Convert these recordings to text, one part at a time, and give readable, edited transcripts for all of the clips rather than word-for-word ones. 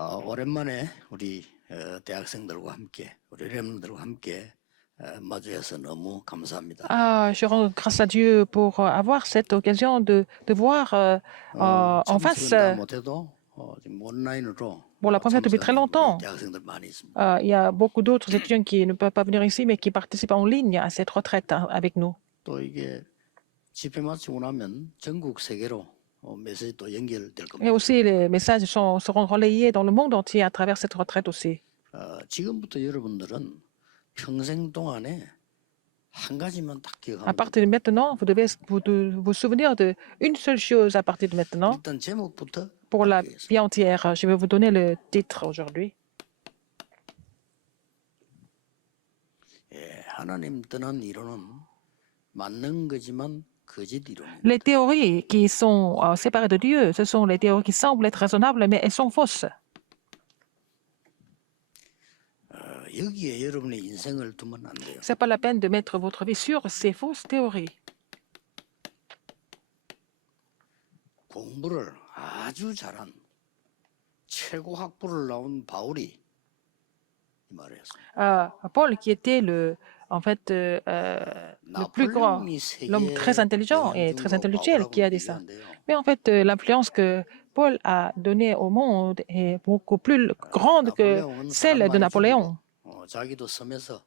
오랜만에 우리 대학생들과 함께, 우리 렘들과 함께 마주해서 너무 감사합니다. Je rends grâce à Dieu pour avoir cette occasion de voir en face, 참석은 다 못해도 지금 온라인으로 pour la première fois depuis très 참석하는 우리 longtemps. 대학생들 많이 있습니다. Il y a beaucoup d'autres étudiants qui ne peuvent pas venir ici, mais qui participent en ligne à cette retraite avec nous. 또 이게 집회 마치고 나면 전국 세계로 메시지 또 연결될 Et 겁니다. aussi, les messages seront relayés dans le monde entier à travers cette retraite aussi. 지금부터 여러분들은 평생 동안에 한 가지만 딱 À 기억하면 partir de maintenant, vous devez vous souvenir d'une seule chose à partir de maintenant. 일단 제목부터 Pour la 바꾸겠습니다. vie entière, je vais vous donner le titre aujourd'hui. 하나님 떠난 이론은 맞는 거지만 거짓 이론입니다. Les théories qui sont séparées de Dieu, ce sont les théories qui semblent être raisonnables, mais elles sont fausses. 여기에 여러분의 인생을 두면 안 돼요. Ce n'est pas la peine de mettre votre vie sur ces fausses théories. 공부를 아주 잘한 최고 학부를 나온 바울이 이 말을 했습니다. Paul, qui était en fait, le plus grand, 나폴레옹이 l'homme très intelligent et très intellectuel qui a dit ça. Mais en fait, l'influence que Paul a donnée au monde est beaucoup plus grande que celle de Napoléon. 자기도 섬에서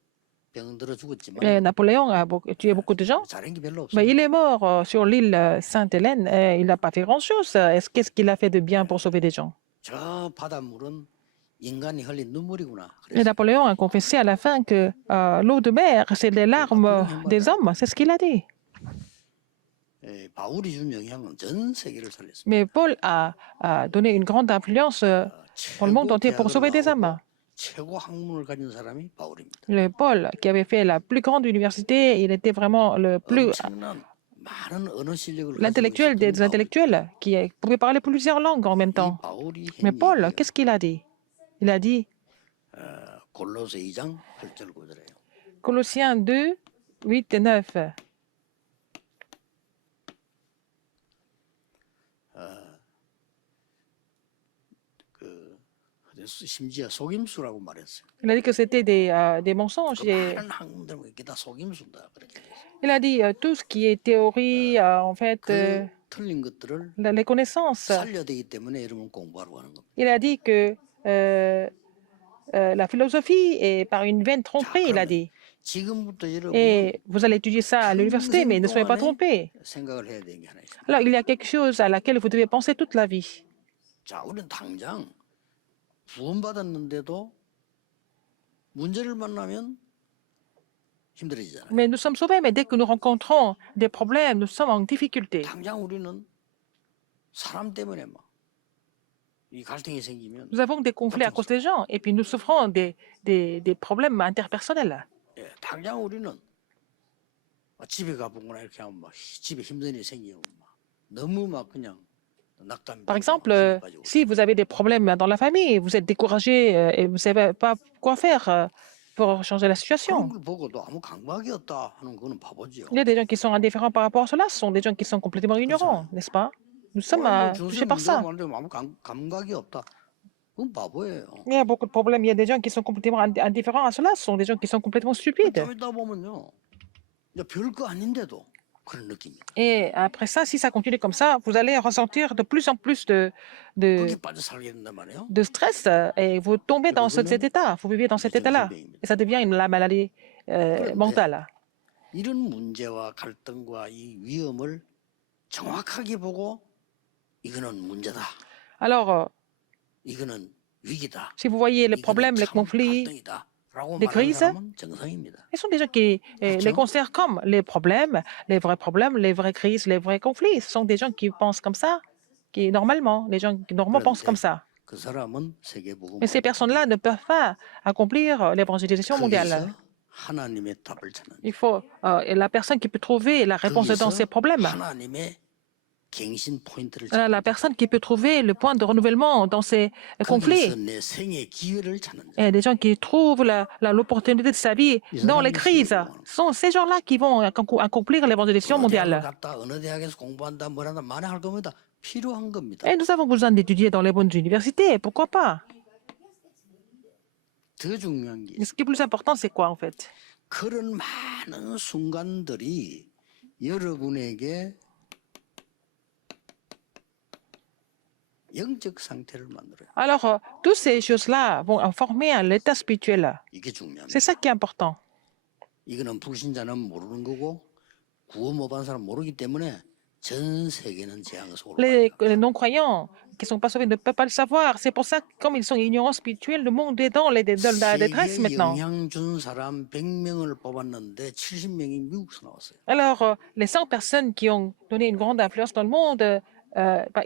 병들어 죽었지만 Et Napoléon a tué beaucoup de gens, 잘한 게 별로 mais 없어요. il est mort sur l'île Sainte-Hélène et il n'a pas fait grand-chose. Qu'est-ce qu'il a fait de bien pour sauver des gens? 저 바닷물은 인간이 흘린 눈물이구나. Et Napoléon a confessé à la fin que l'eau de mer, c'est les larmes des hommes. C'est ce qu'il a dit. 바울이 준 영향은 전 세계를 살렸습니다. Mais Paul a donné une grande influence pour le monde entier pour sauver des âmes. 최고 학문을 가진 사람이 바울입니다. Le Paul, qui avait fait la plus grande université, il était vraiment le plus 엄청난 많은 언어 실력을 가지고 l'intellectuel 있었던 des intellectuels, qui pouvait parler plusieurs langues en même temps. 바울이 Mais 한 Paul, 얘기가 qu'est-ce qu'il a dit? Il a dit, 골로새 2장 8절 9절이에요. Colossiens 2, 8 et 9. 심지어 속임수라고 말했어요. Il a dit que c'était des mensonges. 많은 학문들 이게 다 속임수다 그렇게 됐어요. Il a dit tout ce qui est théorie, en fait, 그 틀린 것들을 les connaissances. 살려야 되기 때문에 여러분 공부하러 가는 겁니다. Il a dit que la philosophie est par une vaine tromperie, il a dit. 지금부터 여러분 Et vous allez étudier ça à l'université, mais ne soyez pas trompés. 생각을 해야 되는 게 하나 있어요. Alors, il y a quelque chose à laquelle vous devez penser toute la vie. 자, 우리는 당장 구원받았는데도 문제를 만나면 힘들어지잖아요. Mais nous sommes sauvés, mais dès que nous rencontrons des problèmes, nous sommes en difficulté. 당장 우리는 사람 때문에 막 이 갈등이 생기면 Nous avons des conflits à cause des gens, et puis nous souffrons des problèmes interpersonnels. 당장 우리는 집에 가보거나 이렇게 하면 막 집에 힘든 일이 생기면 막 너무 막 그냥 낙담이 Par 되고 exemple, 막 힘이 빠지고. si vous avez des problèmes dans la famille, vous êtes découragé et vous ne savez pas quoi faire pour changer la situation. 그런 걸 보고도 아무 감각이 없다 하는 거는 바보지요. Il y a des gens qui sont indifférents par rapport à cela, ce sont des gens qui sont complètement ignorants, n'est-ce pas? Nous sommes touchés par ça. 아무 감각이 없다. 그건 바보예요. Il y a beaucoup de problèmes. Il y a des gens qui sont complètement indifférents à cela, ce sont des gens qui sont complètement stupides. 좀 있다 보면요, 이제 별거 아닌데도 그런 느낌이. Et après ça, si ça continue comme ça, vous allez ressentir de plus en plus de 거기에 빠져 살게 된단 말이에요. stress et vous tombez dans cet état, vous vivez dans cet état-là. Et ça devient la maladie mentale. 이런 문제와 갈등과 이 위험을 정확하게 보고 이거는 문제다. Alors, 이거는 위기다. si vous voyez les 이거는 problèmes, les 참 conflits, 갈등이다라고 les 말하는 crises, 사람은 정상입니다. ce sont des gens qui les considèrent comme les problèmes, les vraies crises, les vrais conflits. Ce sont des gens qui pensent comme ça, qui normalement, les gens qui normalement pensent comme ça. 그 사람은 세계복음 Mais ces personnes-là ne peuvent pas accomplir l'évangélisation mondiale. 거기서 하나님의 답을 찾는. Il faut la personne qui peut trouver la réponse dans ces problèmes. 하나님의 갱신 포인트를 La personne qui peut trouver le point de renouvellement dans ces conflits. 거기서 내 생의 기회를 찾는 자. Et des gens qui trouvent l'opportunité de sa vie dans les crises. Ce sont ces gens-là qui vont accomplir l'évangélisation mondiale. 갔다 어느 대학에서 공부한다 뭐한다 만에 할 겁니다. 필요한 겁니다. Et nous avons besoin d'étudier dans les bonnes universités. Pourquoi pas? 더 중요한 게 Mais ce qui est plus important, c'est quoi en fait? 그런 많은 순간들이 여러분에게 영적 상태를 만들어요. Alors, toutes ces choses-là vont former un état spirituel. 이게 중요합니다. C'est ça qui est important. 이거는 불신자는 모르는 거고 구원 못 받은 사람 모르기 때문에 전 세계는 재앙 속으로 Les 가요. non-croyants qui ne sont pas sauvés ne peuvent pas le savoir. C'est pour ça que, comme ils sont ignorants spirituels, le monde est dans la détresse 세계에 maintenant. 영향 준 사람 100명을 뽑았는데 70명이 미국에서 나왔어요. Alors, les 100 personnes qui ont donné une grande influence dans le monde,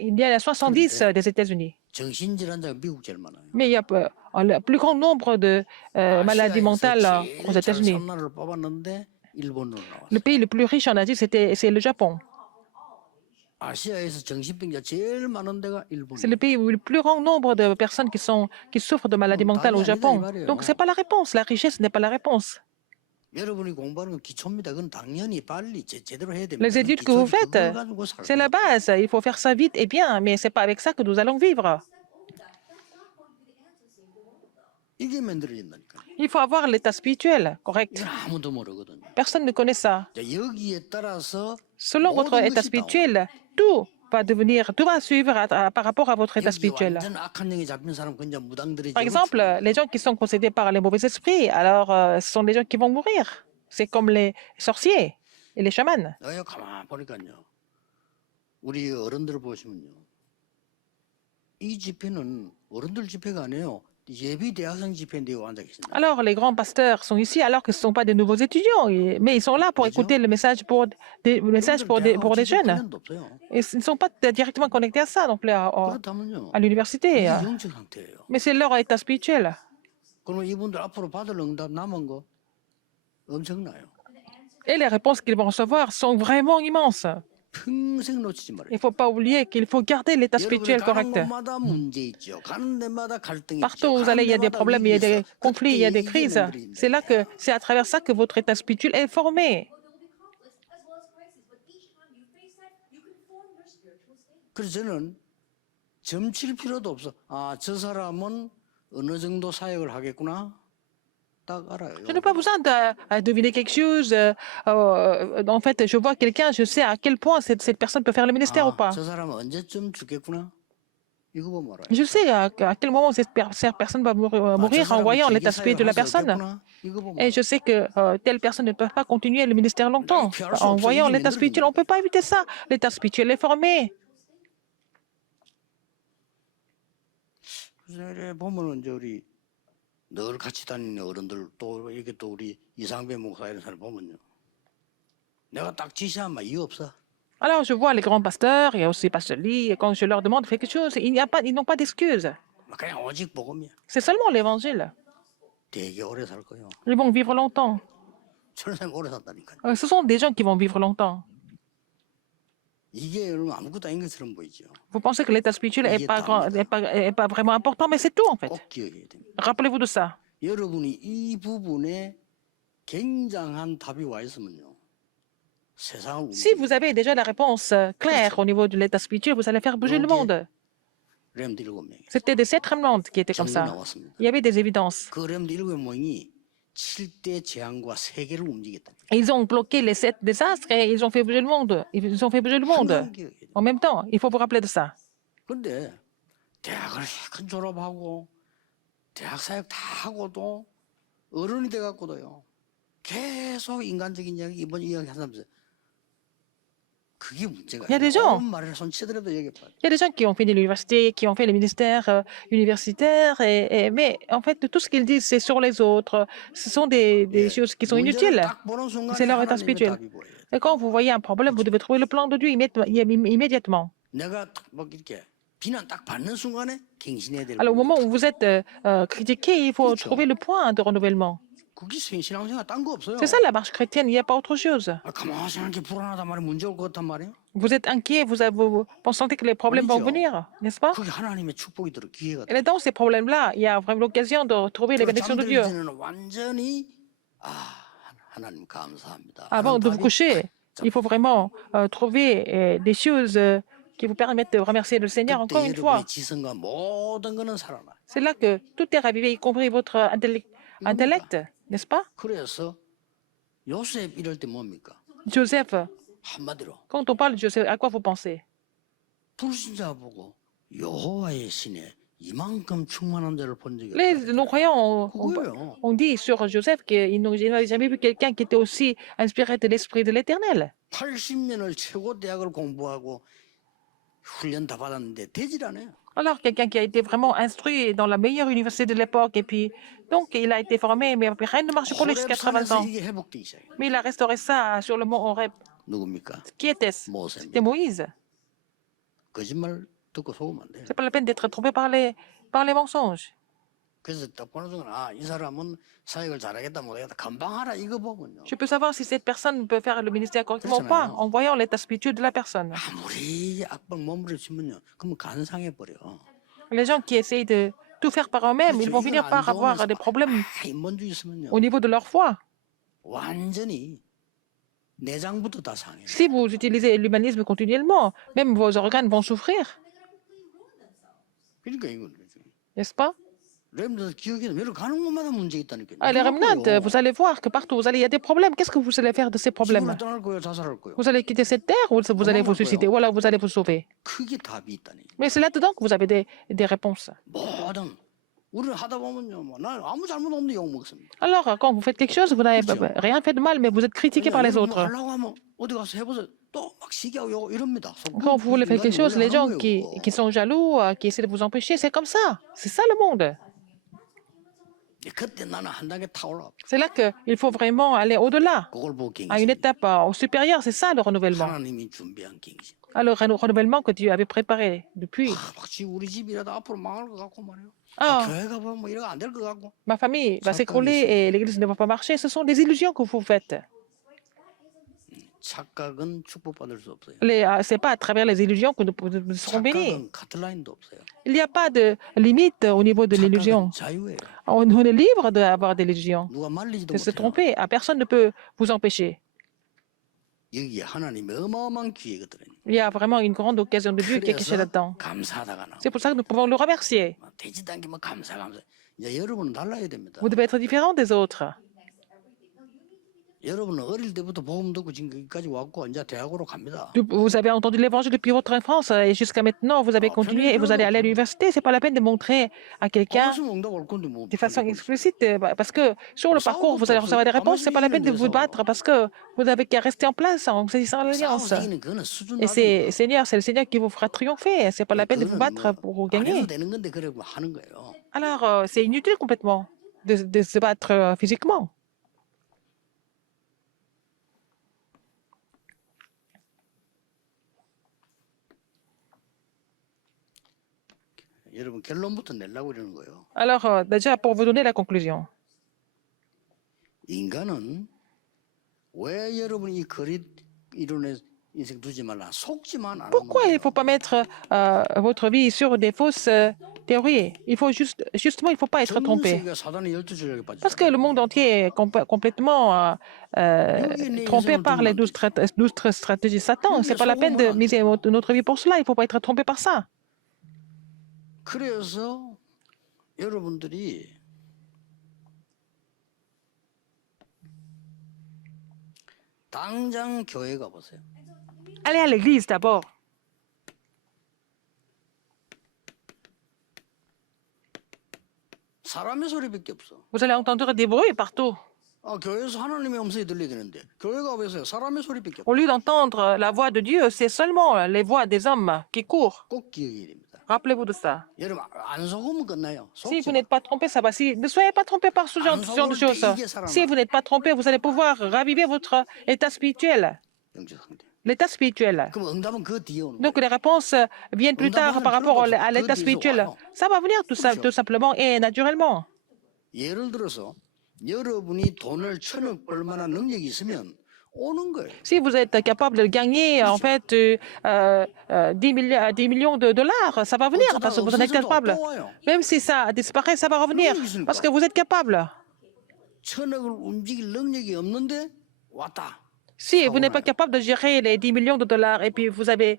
il y a 70 des États-Unis. 정신질환자가 미국 제일 많아요. Mais il y a le plus grand nombre de maladies mentales aux 제일 잘 États-Unis. 산 나라를 뽑았는데 일본으로 나왔어요. Le pays le plus riche en Asie, c'est le Japon. 아시아에서 정신병자 제일 많은 데가 일본. C'est le pays où le plus grand nombre de personnes qui souffrent de maladies mentales au Japon. Donc, ce n'est pas la réponse. La richesse n'est pas la réponse. 여러분이 공부하는 건 기초입니다. 그건 당연히 빨리 제대로 해야 됩니다. Les études que vous faites, c'est la base. Il faut faire ça vite et bien, mais ce n'est pas avec ça que nous allons vivre. 이게 만들어진다니까. Il faut avoir l'état spirituel correct. 이건 아무도 모르거든요. Personne ne connaît ça. 자, 여기에 따라서 Selon votre 모든 état 것이 spirituel, tout va suivre par rapport à votre état 여기 spirituel. 완전 악한 영에 잡힌 사람 그냥 무당들이 Par exemple, les gens qui sont possédés par les mauvais esprits, alors ce sont des gens qui vont mourir. C'est comme les sorciers et les chamans. 내가 가만 보니까요. 우리 어른들 보시면요. 이 집회는 어른들 집회가 아니에요. 예비 대학생 집회인데 앉아 계신다. Alors, les grands pasteurs sont ici alors que ce ne sont pas des nouveaux étudiants, mais ils sont là pour écouter le message pour des jeunes. Et ils ne sont pas directement connectés à ça, donc 그렇다면요. à l'université. 이게 영적 상태예요. Mais c'est leur état spirituel. 그러면 이분들 앞으로 받을 응답 남은 거 엄청나요. Et les réponses qu'ils vont recevoir sont vraiment immenses. 평생 놓치지 Il 말아요. ne faut pas oublier qu'il faut garder l'état 여러분이 spirituel 가는 correct. 곳마다 문제 있죠. 가는 데마다 갈등이 Partout 있죠. où vous allez, il y a des 가는 problèmes, il y a 데마다 위기 des 있어. conflits, il y a 그때 des 이게 crises. 멤버들인데. C'est à travers ça que votre état spirituel est formé. 그래서 저는 점칠 필요도 없어. 아, 저 사람은 어느 정도 사역을 하겠구나. 딱 알아요. Je n'ai pas besoin de deviner quelque chose. En fait, je vois quelqu'un, je sais à quel point cette personne peut faire le ministère ou 아, pas. 저 사람은 언제쯤 죽겠구나. 이거 보면 알아요. Je sais à quel moment cette personne va 아, 저 mourir en 사람은 voyant 길게 l'état spirituel de la 사역을 할수 personne. 없겠구나. 이거 보면 Et 알아요. je sais que telle personne ne peut pas continuer le ministère longtemps. En voyant l'état spirituel, on ne peut pas éviter ça. L'état spirituel est formé. 그래서 보면은 이제 우리 늘 같이 다니는 어른들 또 이게 또 우리 이상배 목사 이런 사람 보면요. 내가 딱 지시하면 이유 없어. Alors, je vois les grands pasteurs, il y a aussi Pasteur Lee, et quand je leur demande de faire quelque chose, ils n'ont pas d'excuses. 그냥 오직 복음이야. C'est seulement l'évangile. 되게 오래 살 거예요. Ils vont vivre longtemps. 저런 사람 오래 산다니까요. Ce sont des gens qui vont vivre longtemps. 이게 여러분 아무것도 아닌 것처럼 보이죠. Vous pensez que l'état spirituel n'est pas vraiment important, mais c'est tout en fait. 꼭 기억해야 됩니다. Rappelez-vous de ça. 여러분이 이 부분에 굉장한 답이 와 있으면요. 세상을 Si vous avez déjà la réponse claire au niveau de l'état spirituel, vous allez faire bouger le monde. 렘드 7명이 C'était des 7 remnants qui étaient comme 증거 ça. 나왔습니다. Il y avait des évidences. 그 렘드 7명이 7대 재앙과 세계를 움직였다. Ils ont bloqué les 7 désastres et ils ont fait bouger le monde. Ils ont fait bouger le monde. 항상 기억해야 돼요. En même temps, il faut vous rappeler de ça. 근데 대학을 큰 졸업하고 대학 사역 다 하고도 어른이 돼갖고도요. 계속 인간적인 이야기 이번 이야기 하면서 그게 문제가 Il y a des gens. 말을 손치더라도 얘기해봐요. Il y a des gens qui ont fini l'université, qui ont fait les ministères universitaires, mais en fait, tout ce qu'ils disent, c'est sur les autres. Ce sont des choses qui sont inutiles. C'est leur état spirituel. Et quand vous voyez un problème, vous devez trouver le plan de Dieu immédiatement. 내가 막 이렇게 비난 딱 받는 순간에 갱신해야 되는 Alors, au moment où vous êtes critiqué, il faut trouver le point de renouvellement. 그게 신앙생활 딴 거 없어요. C'est ça la marche chrétienne, il n'y a pas autre chose. 아, 가만히 생각해 불안하단 말이야 문제 올 것 같단 말이에요. Vous êtes inquiet, vous sentez que les problèmes vont venir, n'est-ce pas? 그게 하나님의 축복이 들어 기회가 Et dans ces problèmes-là, il y a vraiment l'occasion de trouver les bénédictions de Dieu. 잠들기 전에는 완전히 하나님 감사합니다. Avant de vous coucher, il faut vraiment trouver des choses qui vous permettent de remercier le Seigneur encore 그때 une fois. 여러분의 지성과 모든 거는 살아나. C'est là que tout est ravivé, y compris votre intellect, n'est-ce pas? 그래서 요셉 이럴 때 뭡니까? Joseph, 한마디로 quand on parle de Joseph, à quoi vous pensez? 불신자 보고 여호와의 신에 이만큼 충만한 자를 본 적이 Les 없다. non-croyants, 그거예요. on dit sur Joseph qu'ils n'avaient jamais vu quelqu'un qui était aussi inspiré de l'Esprit de l'Éternel. 80년을 최고 대학을 공부하고 훈련 다 받았는데 되질 않아요. Alors, quelqu'un qui a été vraiment instruit dans la meilleure université de l'époque, et puis, donc, il a été formé, mais rien ne marche pour lui jusqu'à 80 호렙산에서 ans. 이게 회복되기 시작해요. Mais il a restauré ça sur le mont Horeb. 누굽니까? Qui était-ce? C'était Moïse. 거짓말 듣고 속으면 안 돼요. C'est pas la peine d'être trompé par les mensonges. 그래서 딱 보는 순간 이 사람은 사역을 잘하겠다 못하겠다 금방 하라 이거 보군요. Je peux savoir si cette personne peut faire le ministère correctement ou pas en voyant l'état spirituel de la personne. 아무리 악방 몸부림치면요, 그러면 간상해 버려. Les gens qui essayent de tout faire par eux-mêmes, ils vont finir par avoir des problèmes 인본주의 있으면요, au niveau de leur foi. 완전히 내장부터 다 상해. Si vous utilisez l'humanisme continuellement, même vos organes vont souffrir, 그러니까 이거 n'est-ce pas? 렘들 기억이 여러 가는 곳마다 문제 있다니까요. Les remnants, vous allez voir que partout où vous allez, il y a des problèmes. Qu'est-ce que vous allez faire de ces problèmes? 지구를 떠날 거예요, 자살할 거예요. Vous allez quitter cette terre ou vous allez vous suicider ou alors vous allez vous sauver? 크게 답이 있다니. Mais c'est là-dedans que vous avez des réponses. 뭐든 우리는 하다 보면요, 난 아무 잘못 없는데 욕 먹습니다. Alors, quand vous faites quelque chose, vous n'avez rien fait de mal, mais vous êtes critiqué par les autres. 하려고 하면 어디 가서 해보세요. 또 막 시기하고 욕 이럽니다. Quand vous voulez faire quelque chose, les gens qui sont jaloux, qui essaient de vous empêcher, c'est comme ça. C'est ça le monde. 그때 나는 한 단계 타올라. C'est là qu'il faut vraiment aller au-delà, 그걸 보고 à une étape supérieure. C'est ça le renouvellement. 하나님이 준비한 갱신. Alors, le renouvellement que Dieu avait préparé depuis. 혹시 우리 집이라도 앞으로 망할 것 같고 말이에요. Ah, 교회가 보면 뭐 이러고 안 될 것 같고. ma famille va s'écrouler et l'église ne va pas marcher. Ce sont des illusions que vous faites. 착각은 축복받을 수 없어요. C'est pas à travers les illusions que nous serons bénis. 착각은 카트라인도 없어요. Il n'y a pas de limite au niveau de l'illusion. 착각은 자유예요. On est libre d'avoir des illusions, 누가 말리지도 de se 못해요. tromper. Personne ne peut vous empêcher. 여기에 하나님의 어마어마한 기회거든요. Il y a vraiment une grande occasion de Dieu qui est cachée 그래서 là-dedans. 감사하다가 나. C'est pour ça que nous pouvons le remercier. 되지도 않게 뭐 감사. 이제 여러분은 달라야 됩니다. Vous devez être différent des autres. 여러분은 어릴 때부터 복음 듣고 지금까지 왔고 이제 대학으로 갑니다. Vous avez entendu l'évangile depuis votre enfance et jusqu'à maintenant, vous avez continué et vous allez aller à l'université. C'est pas la peine de montrer à quelqu'un 무슨 응답 올 건데 뭐. de façon explicite parce que sur le parcours, vous allez recevoir des réponses. C'est pas la peine de vous battre parce que vous avez qu'à rester en place en saisissant l'alliance. 싸우는 거는 수준 Et 낮은 c'est le Seigneur qui vous fera triompher. C'est pas la peine de vous battre pour 안 gagner. 해도 되는 건데 그래 하는 거예요. Alors, c'est inutile complètement de se battre physiquement. 여러분 결론부터 내려고 이러는 거예요. Alors, déjà, pour vous donner la conclusion, 인간은 왜 여러분이 이 거리 이론에 인생 두지 말라 속지만 않으면 pourquoi il ne faut pas mettre votre vie sur des fausses théories? Il faut justement, il ne faut pas être 전 trompé. 세계가 사단의 12조력에 Parce que 빠졌어요. le monde entier est complètement trompé par les 12 stratégies de Satan. Ce n'est pas la peine de miser notre vie pour cela. Il ne faut pas être trompé par ça. 그래서 여러분들이 당장 교회 가보세요. Allez à l'église d'abord. 사람의 소리밖에 없어. Vous allez entendre des bruits partout. 교회에서 하나님의 음성이 들리겠는데 교회 가보세요. 사람의 소리밖에 없어. Au lieu d'entendre la voix de Dieu, c'est seulement les voix des hommes qui courent. 꼭 기억해야 됩니다. Rappelez-vous de ça. 여러분 안 속으면 끝나요. Si 속지 vous 마. n'êtes pas trompé, ça va. Ne soyez pas trompé par ce genre de choses. Si vous n'êtes pas trompé, vous allez pouvoir raviver votre état spirituel. 영적 상태. L'état spirituel. 그럼 응답은 그 뒤에 오는 거예요. Donc les réponses viennent plus tard par rapport à l'état spirituel. Ça va venir tout simplement et naturellement. 예를 들어서 여러분이 돈을 1,000억 벌 만한 능력이 있으면 오는 거예요. Si vous êtes capable de gagner en fait 10 millions de dollars, ça va venir parce que vous en êtes capable. Même si ça disparaît, ça va revenir parce que vous êtes capable. 1,000억을 움직일 능력이 없는데 왔다. Si vous n'êtes pas 타고나요. capable de gérer les 10 millions de dollars et puis vous avez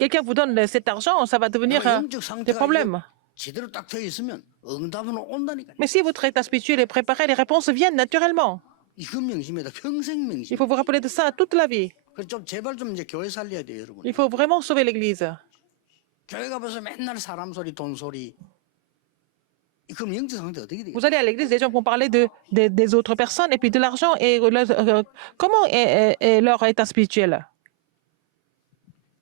quelqu'un vous donne cet argent, ça va devenir 내가 영적 des 상태가 이게 problèmes. 제대로 딱 되어 있으면 응답은 온다니까요. Mais si votre état spirituel est préparé, les réponses viennent naturellement. 이건 명심해다. 평생 Il 명심. faut vous rappeler de ça toute la vie. 그래서 좀 제발 좀 이제 교회 살려야 돼요, 여러분. Il faut vraiment sauver l'Église. 교회 가면서 맨날 사람 소리, 돈 소리. 그럼 영적 상태 어떻게 돼요? Vous allez à l'église, les gens vont parler des autres personnes et puis de l'argent et comment est leur état spirituel?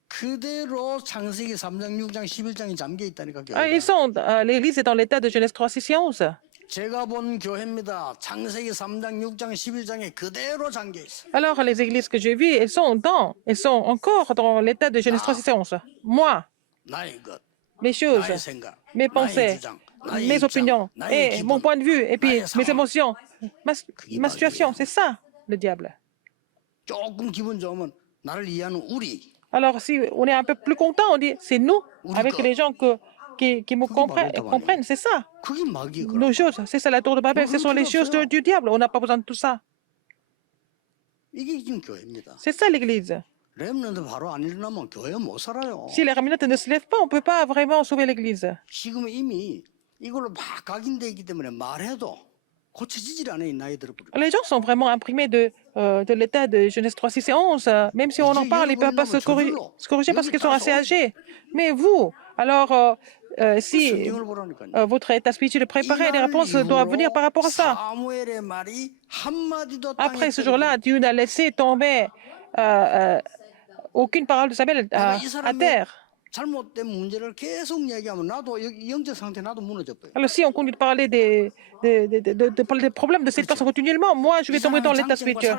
그대로 창세기 3장, 6장, 11장이 잠겨 있다니까 Ah, 교회가. l'église est dans l'état de Genèse 3, 6 et 11. 제가 본 교회입니다. 창세기 3장, 6장, 11장에 그대로 잠겨 있어. Alors, les églises que j'ai vues, elles sont encore dans l'état de Genèse 3, 6 et 11. Moi, 나의 것, mes choses, 나의 생각, mes 나의 pensées, 주장, 나의 mes 입장, opinions 나의 et 기분, mon point de vue et puis 나의 mes 상황. émotions, ma situation, c'est ça, le diable. 조금 기분 좋으면 나를 이해하는 우리. Alors, si on est un peu plus content, on dit c'est nous, avec les gens qui me comprennent, c'est ça. 그게 마귀의 거라. Nos choses, c'est ça la tour de Babel, ce sont les choses du diable. On n'a pas besoin de tout ça. 이게 지금 교회입니다. C'est ça l'église. 렘넌트 바로 안 일어나면 교회 못 살아요. Si les raminotes ne se lèvent pas, on ne peut pas vraiment sauver l'église. 지금 이미 이걸로 막 각인돼 있기 때문에 말해도 고쳐지질 않아요. 이 나이 들어버리고. Les gens sont vraiment imprimés de l'état de Genèse 3, 6 et 11. Même si on en parle, ils ne peuvent pas se corriger parce qu'ils sont assez âgés. Mais vous, alors, si 성경을 보라니까요. votre état spirituel est préparé, les réponses doivent venir par rapport à ça. 사무엘의 말이 한마디도 Après 땅에 ce jour-là, Dieu n'a laissé tomber aucune parole de Samuel à terre. 잘못된 문제를 계속 얘기하면 나도 영적 상태 나도 무너져 버려. Alors si on continue de parler des problèmes de cette personne continuellement, moi je vais tomber dans l'état spirituel.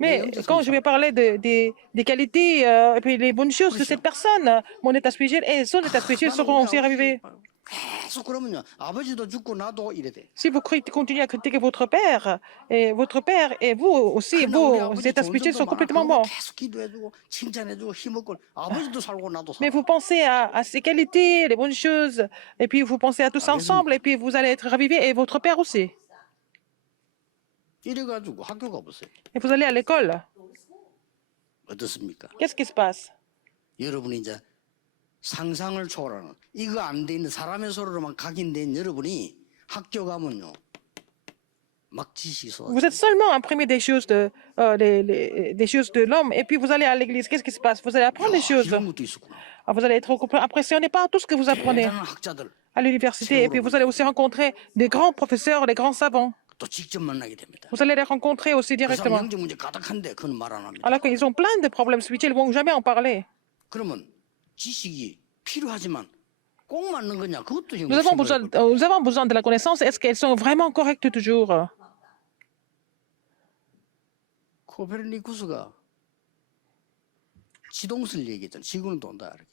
Mais quand je vais parler des qualités et puis les bonnes choses de cette personne, mon état spirituel et son état spirituel seront aussi revivés. 계속 그러면요 아버지도 죽고 나도 이래 돼. Si vous continuez à critiquer votre père et vous aussi, vos états spirituels sont complètement morts. 계속 기도해주고 칭찬해주고 힘없고 아버지도 살고 나도 살고. Mais vous pensez à ses qualités, les bonnes choses, et puis vous pensez à tous ensemble, et puis vous allez être ravivés, et votre père aussi. 이래가지고 학교 가보세요. Et vous allez à l'école. 어떻습니까? Qu'est-ce qui se passe? 여러분이 이제 상상을 초월하는 이거 안 돼 있는 사람의 소리로만 각인된 여러분이 학교 가면요 막 지식이 쏟아져. Vous êtes seulement imprimé des choses des choses de l'homme, et puis vous allez à l'église. Qu'est-ce qui se passe? Vous allez apprendre des choses. 이런 것도 있었구나. Vous allez être impressionné par tout ce que vous apprenez 대단한 학자들 à l'université, et puis vous allez aussi rencontrer des grands professeurs, des grands savants. 또 직접 만나게 됩니다. Vous allez les rencontrer aussi 그 사람 directement. 영적 문제 가득한데 그건 말 안 합니다. Alors qu'ils ont plein de problèmes spirituels, ils ne vont jamais en parler. 그러면 지식이 필요하지만 꼭 맞는 거냐? 그것도 지금 Nous avons besoin de la connaissance. Est-ce qu'elles sont vraiment correctes toujours? 코페르니쿠스가 지동설 얘기했잖아. 지구는 돈다. 이렇게.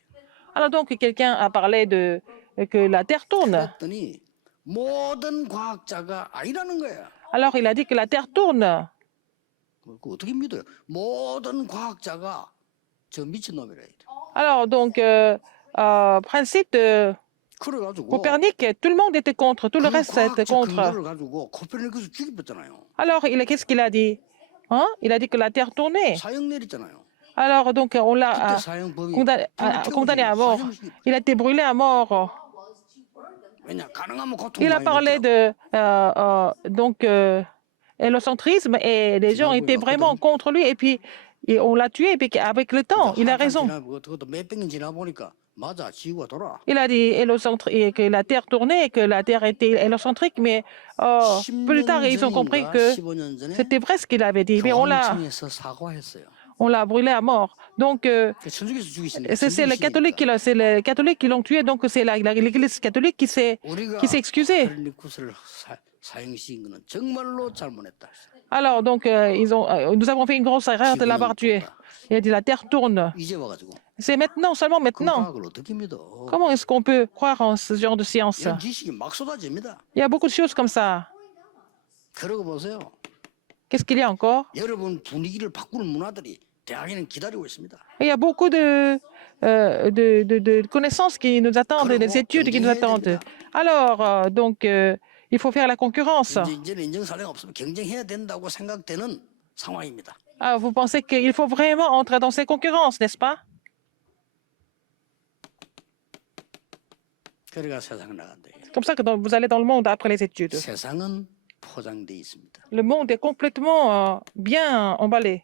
Alors donc, quelqu'un a parlé que la Terre tourne. 그랬더니 모든 과학자가 아니라는 거야. Alors il a dit que la Terre tourne. 그 어떻게 믿어요? 모든 과학자가 저 미친놈이라 이래. Alors donc, principe de 그래가지고 Copernic, tout le monde était contre, tout le 그 reste était 과학적 contre. 근거를 가지고 코페르니쿠스 죽여버렸잖아요. Alors, qu'est-ce qu'il a dit? Hein? Il a dit que la Terre tournait. 사형 내렸잖아요. Alors donc, on l'a 그때 사형법이 condamné à mort. Il a été brûlé à mort. 왜냐 가능하면 고통 Il a 많이 parlé 느껴. de hélocentrisme et les gens étaient vraiment contre lui et puis on l'a tué et puis avec le temps, il a raison. 그것도 몇백 년 지나 보니까 맞아 지구가 돌아. Il a dit que la Terre tournait, que la Terre était hélocentrique, mais plus tard, ils ont compris que 15년 전에 c'était vrai ce qu'il avait dit. Mais on 교황청에서 사과했어요. l'a brûlé à mort. Donc, 천주교에서 죽이시니까. c'est les catholiques qui l'ont tué. Donc, c'est l'Église catholique qui s'est excusée. 코페르니쿠스를 사형시킨 거는 정말로 잘못했다. Alors, donc, nous avons fait une grosse erreur de l'avoir tué. Il a dit la Terre tourne. 이제 와가지고 C'est maintenant, seulement 그 maintenant. 과학을 어떻게 믿어? Comment est-ce qu'on peut croire en ce genre de science? 이런 지식이 막 쏟아집니다. Il y a beaucoup de choses comme ça. 그러고 보세요. Qu'est-ce qu'il y a encore? 여러분 분위기를 바꾸는 문화들이 대학에는 기다리고 있습니다. Il y a beaucoup de connaissances qui nous attendent, des études qui nous attendent. Alors, donc, il faut faire la concurrence. 이제는 인정사례가 없으면 경쟁해야 된다고 생각되는 상황입니다. Ah, vous pensez qu'il faut vraiment entrer dans ces concurrences, n'est-ce pas? 그래가 세상 나간다. C'est comme ça que vous allez dans le monde après les études. 세상은 포장돼 있습니다. Le monde est complètement bien emballé.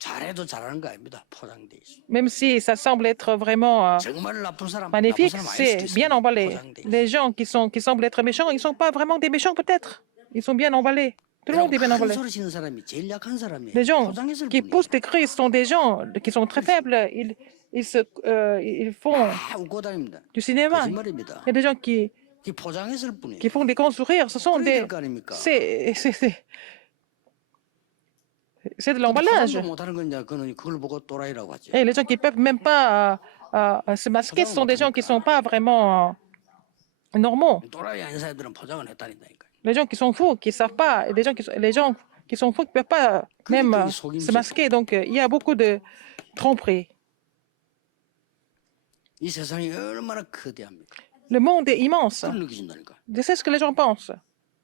잘해도 잘하는 거 아닙니다. 포장돼 있어. Même si ça semble être vraiment 정말 나쁜 사람, magnifique, 나쁜 사람 아닐 c'est 수도 bien 있습니다. emballé. 포장돼 있어. Les gens qui semblent être méchants, ils ne sont pas vraiment des méchants peut-être. Ils sont bien emballés. Tout le monde est bien 큰 emballé. 소리 치는 사람이 제일 약한 사람이에요. Les gens 포장했을 qui 뿐이에요. poussent des cris sont des gens qui sont très faibles. Ils font 다 웃고 다닙니다. du cinéma. 거짓말입니다. Il y a des gens qui 포장했을 뿐이에요. font des grands sourires. Ce sont 그래야 des... 될 거 아닙니까? C'est de l'emballage. 포장도 못하는 건 이제 그걸 보고 또라이라고 하죠. Et les gens qui ne peuvent même pas se masquer, ce sont des gens qui ne sont pas vraiment normaux. 또라이 아닌 사람들은 포장을 했다니까요. Les gens qui sont fous, qui ne savent pas, et les gens qui sont fous qui ne peuvent pas même se masquer. Donc, il y a beaucoup de tromperies. 이 세상이 얼마나 거대합니까? Le monde est immense. 그걸 느끼신다니까. C'est ce que les gens pensent.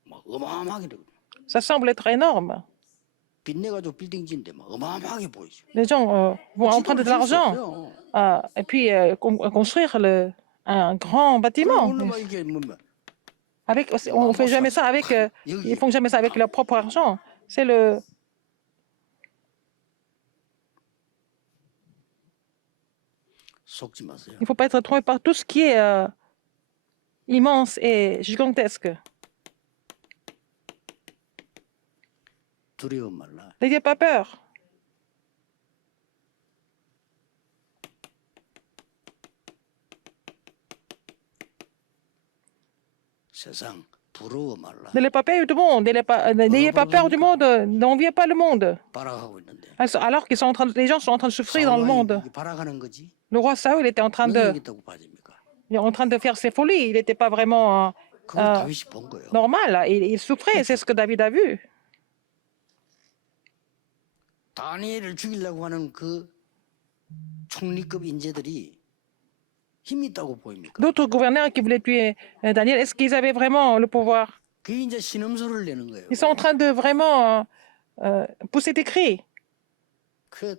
막 어마어마하게 되고. Ça semble être énorme. 빚내가지고 빌딩 짓는데 막 어마어마하게 보이죠. Les gens vont emprunter de l'argent et puis construire un grand bâtiment. 막 이게 뭐 On fait jamais ça avec, ils font jamais ça avec leur propre argent. C'est le. 속지 마세요. Il ne faut pas être trompé par tout ce qui est immense et gigantesque. 두려워 말라. N'ayez pas peur. 세상 부러워 말라. N'ayez pas peur du monde. N'ayez pas peur du monde. N'enviez pas le monde. 발악하고 있는데. Alors que les gens sont en train de souffrir dans le monde. 발악하는 거지. Le roi Saül était en train de faire ses folies. Il n'était pas vraiment 그걸 다윗이 본 거예요. normal. Il souffrait. C'est ce que David a vu. 다니엘을 죽이려고 하는 그 총리급 인재들이 힘이 있다고 보입니까? D'autres gouverneurs qui voulaient tuer Daniel, est-ce qu'ils avaient vraiment le pouvoir? 그게 이제 신음소리를 내는 거예요. Ils sont en train de vraiment pousser des cris. 그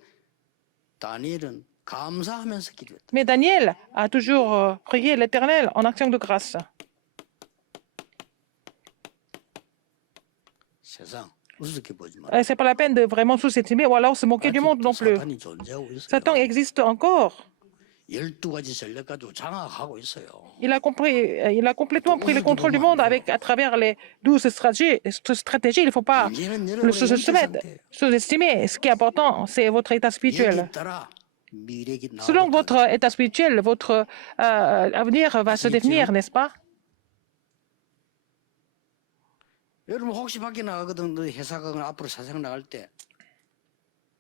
다니엘은 감사하면서 기도했다. Mais Daniel a toujours prié l'Éternel en action de grâce. 세상 우습게 보지 마. C'est pas la peine de vraiment sous-estimer ou alors se moquer du monde non plus. 사탄이 존재하고 있어요. Satan existe encore. 12가지 전략 가지고 장악하고 있어요. Il a complètement pris le contrôle du monde à travers les 12 stratégies. Il ne faut pas le sous-estimer. Ce qui est important, c'est votre état spirituel. Selon votre état spirituel, votre avenir va se définir, n'est-ce pas? 여러분 혹시 밖에 나가거든 회사 가거나 앞으로 사생 나갈 때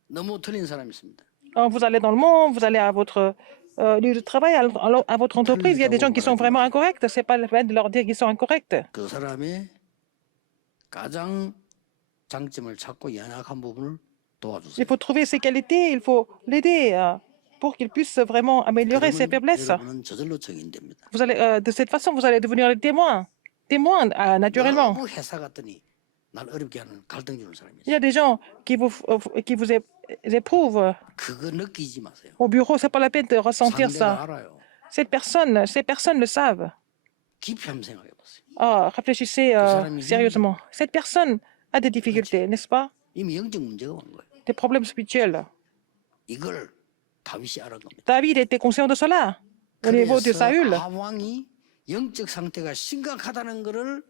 너무 틀린 사람이 있습니다. Vous allez dans le monde, vous allez à votre lieu de travail, à votre entreprise, il y a des gens qui sont vraiment incorrects. C'est pas la peine de leur dire qu'ils sont incorrects. 그 사람의 가장 장점을 찾고 연약한 부분을 도와주세요. Il faut trouver ses qualités, il faut l'aider pour qu'il puisse vraiment améliorer ses faiblesses. 여러분은 저절로 적인됩니다. Vous allez, de cette façon, vous allez devenir les témoins naturellement. 너무 회사 갔더니 날 어렵게 하는 갈등 주는 사람이 Il y a des gens qui vous éprouvent. 그거 느끼지 마세요. Au bureau, c'est pas la peine de ressentir 상대가 ça. 알아요. Ces personnes le savent. 깊이 한번 생각해 보세요. Réfléchissez sérieusement. Cette personne a des difficultés, n'est-ce pas? 이미 영적 문제가 온 거예요. Des problèmes spirituels. 이걸 다윗이 알은 겁니다. David était conscient de cela au niveau de Saül. 왕이 영적 상태가 심각하다는 것을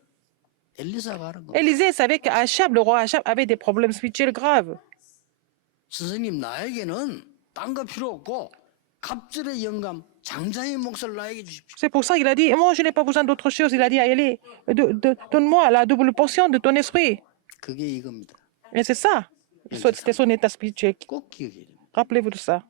엘리사가 알은 겁니다. Élisée savait qu'Achab, le roi Achab, avait des problèmes spirituels graves. 스승님 나에게는 딴 거 필요 없고 갑절의 영감 장자의 몫을 나에게 주십시오. C'est pour ça qu'il a dit, moi je n'ai pas besoin d'autre chose. Il a dit à Élie, donne-moi la double portion de ton esprit. 그게 이겁니다. Et c'est ça. C'était son état spirituel. 꼭 기억해야 됩니다. Rappelez-vous de ça.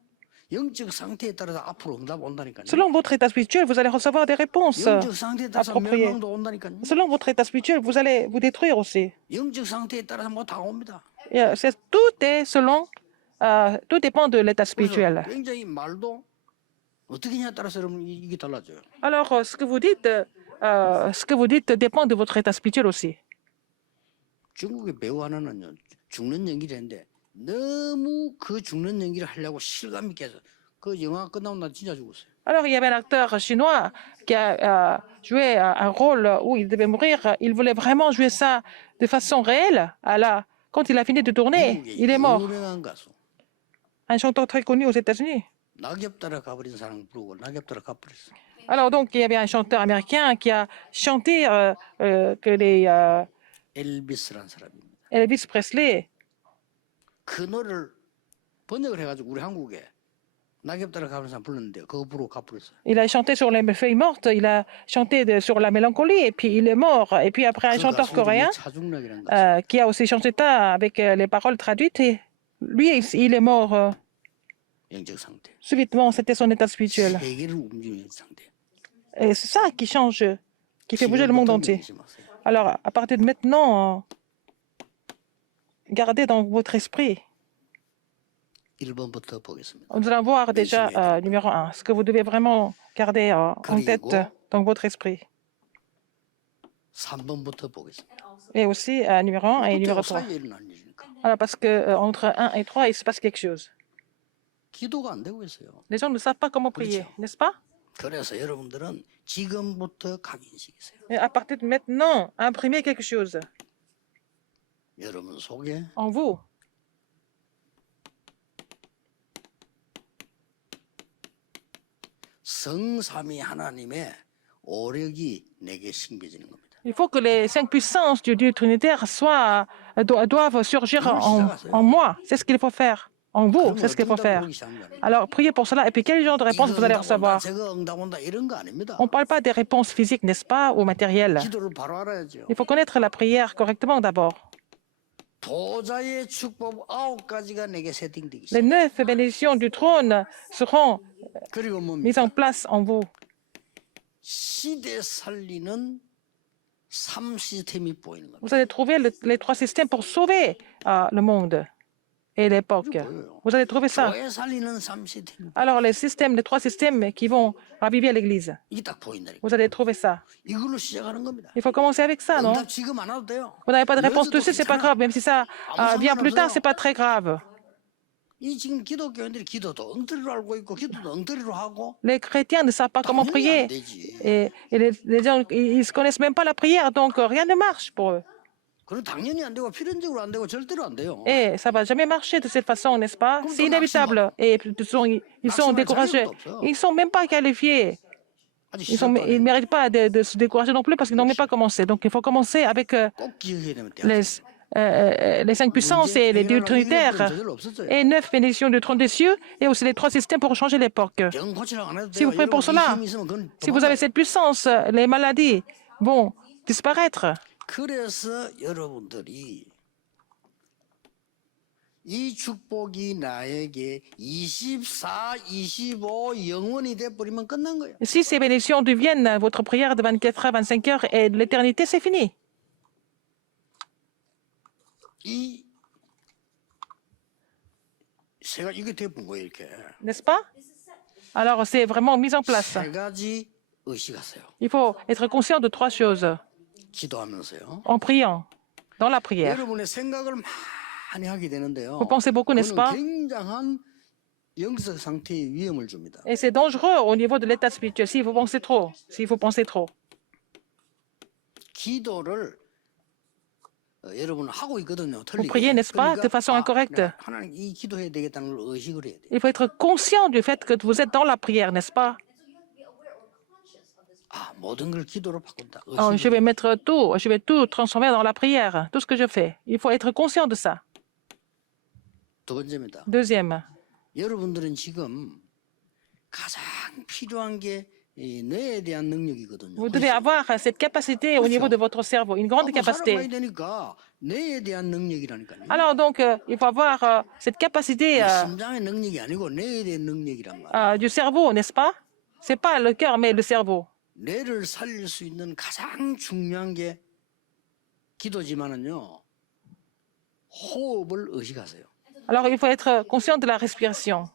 영적 상태에 따라서 앞으로 응답 온다니까요. Selon votre état spirituel, vous allez recevoir des réponses 영적 상태에 따라서 appropriées. 멸망도 온다니까요. Selon votre état spirituel, vous allez vous détruire aussi. 영적 상태에 따라서 뭐 다 옵니다. Tout dépend de l'état spirituel. 굉장히 말도 어떻게 하냐에 따라서 여러분 이게 달라져요. Alors, ce que vous dites dépend de votre état spirituel aussi. 중국의 배우 하나는요, 죽는 연기를 했는데 너무 그 죽는 연기를 하려고 실감 있게 해서 그 영화 끝나고 나 진짜 죽었어요. Alors, il y avait un acteur chinois qui a joué un rôle où il devait mourir. Il voulait vraiment jouer ça de façon réelle. Quand il a fini de tourner, il 미국의 est mort. 유명한 가수 Un chanteur très connu aux États-Unis. 낙엽 따라 가버린 사람 부르고 낙엽 따라 가버렸어요. Alors, donc, il y avait un chanteur américain qui a chanté que 엘비스란 사람입니다. Elvis Presley. 그 노래를 번역을 해가지고 우리 한국에 낙엽 따라 가버린 사람 불렀는데 그거 부르고 가버렸어요. Il a chanté sur les feuilles mortes, il a chanté sur la mélancolie, et puis il est mort. Et puis après, un 그 chanteur 가수 coréen 이름이 차중락이라는 가수. qui a aussi chanté ça avec les paroles traduites, et lui, il est mort 영적 상태. subitement. C'était son état spirituel. 세계를 움직이는 상태. Et c'est ça qui change, qui fait bouger le monde entier. 명심하세요. Alors, à partir de maintenant, gardez dans votre esprit. 1번부터 보겠습니다. Nous allons voir déjà numéro 1, ce que vous devez vraiment garder en tête dans votre esprit. 3번부터 보겠습니다. Et aussi numéro 1 et numéro 3. 사이에 일어난 일이니까. Alors, parce que entre 1 et 3, il se passe quelque chose. 기도가 안 되고 있어요. Les gens ne savent pas comment prier, n'est-ce pas? 그래서 여러분들은 지금부터 각인시키세요. Et à partir de maintenant, imprimez quelque chose 여러분 속에 en vous. 성삼위 하나님의 오력이 내게 심겨지는 겁니다. Il faut que les 5 puissances du Dieu trinitaire doivent surgir en moi. C'est ce qu'il faut faire. En vous, c'est ce qu'il faut faire. Alors, priez pour cela. Et puis, quel genre de réponse vous allez recevoir? On ne parle pas des réponses physiques, n'est-ce pas, ou matérielles. 기도를 바로 알아야죠. Il faut connaître la prière correctement d'abord. 보좌의 축복 9가지가 내게 세팅되기 Les 시작해요. 9 bénédictions du trône seront 그리고 mises 뭡니까? en place en vous. 시대 살리는 3시스템이 보이는 겁니다. Vous allez trouver les 3 systèmes pour sauver le monde et l'époque. Vous allez trouver ça. 교회 살리는 3시스템. Alors, les 3 systèmes qui vont raviver l'Église. 이게 딱 보인다니까. Vous allez trouver ça. 이걸로 시작하는 겁니다. Il faut commencer avec ça, non? 응답 지금 안 와도 돼요. Vous n'avez pas de réponse 여기서도 tout de suite, c'est pas 괜찮아. grave. Même si ça vient plus tard, c'est pas très grave. 이 지금 기독교인들이 기도도 엉터리로 알고 있고 기도도 엉터리로 하고 Les chrétiens ne savent pas comment 당연히 prier. 안 되지. Et les gens, ils ne connaissent même pas la prière, donc rien ne marche pour eux. 그리고 당연히 안 되고 필연적으로 안 되고 절대로 안 돼요. Et ça va jamais marcher de cette façon, n'est-ce pas? C'est inévitable. Et ils sont découragés. Ils ne sont même pas qualifiés. 아직 Ils 시작도 안 ne 했는데 méritent pas de se décourager non plus parce qu'ils n'ont même pas commencé. Donc il faut commencer avec 꼭 기억해야 되면 돼. les 5 puissances et les dieux trinitaires et 9 bénédictions du trône des cieux et aussi les 3 systèmes pour changer l'époque. 병 고치라고 안 해도 Si 돼요. vous priez pour 여러분, 이 cela, 힘이 있으면 그건 si vous avez cette puissance, les maladies vont disparaître. 그래서 여러분들이 이 축복이 나에게 24, 25 영원히 돼버리면 끝난 거예요. Si ces bénédictions deviennent votre prière de 24 heures, 25 heures et de l'éternité, c'est fini. 이 세가 이게 돼본 거예요 이렇게. N'est-ce pas? Alors, c'est vraiment mis en place. 세 가지 의식하세요. Il faut être conscient de 3 choses 기도하면서요. en priant, dans la prière. 여러분의 생각을 많이 하게 되는데요. Vous pensez beaucoup, n'est-ce pas? 그거는 굉장한 영적 상태에 위험을 줍니다. Et c'est dangereux au niveau de l'état spirituel si vous pensez trop. Si vous pensez trop. 기도를 여러분 하고 있거든요. Vous 틀리게. priez, n'est-ce pas, de façon incorrecte. 하나님 이 기도해야 되겠다는 걸 의식을 해야 돼요. Il faut être conscient du fait que vous êtes dans la prière, n'est-ce pas? 아, 모든 걸 기도로 바꾼다. Alors, je vais tout transformer dans la prière, tout ce que je fais. Il faut être conscient de ça. 두 번째입니다. Deuxième, 여러분들은 지금 가장 필요한 게 이 뇌에 대한 능력이거든요. vous devez avoir cette capacité au niveau de votre cerveau, une grande 살아가야 capacité. 되니까 뇌에 대한 능력이라니까요. Alors donc, il faut avoir cette capacité 심장의 능력이 아니고 뇌에 대한 능력이란 말이에요. du cerveau, n'est-ce pas? C'est pas le cœur, mais le cerveau. 뇌를 살릴 수 있는 가장 중요한 게 기도지만은요. 호흡을 의식하세요. Alors, il faut être conscient de la respiration.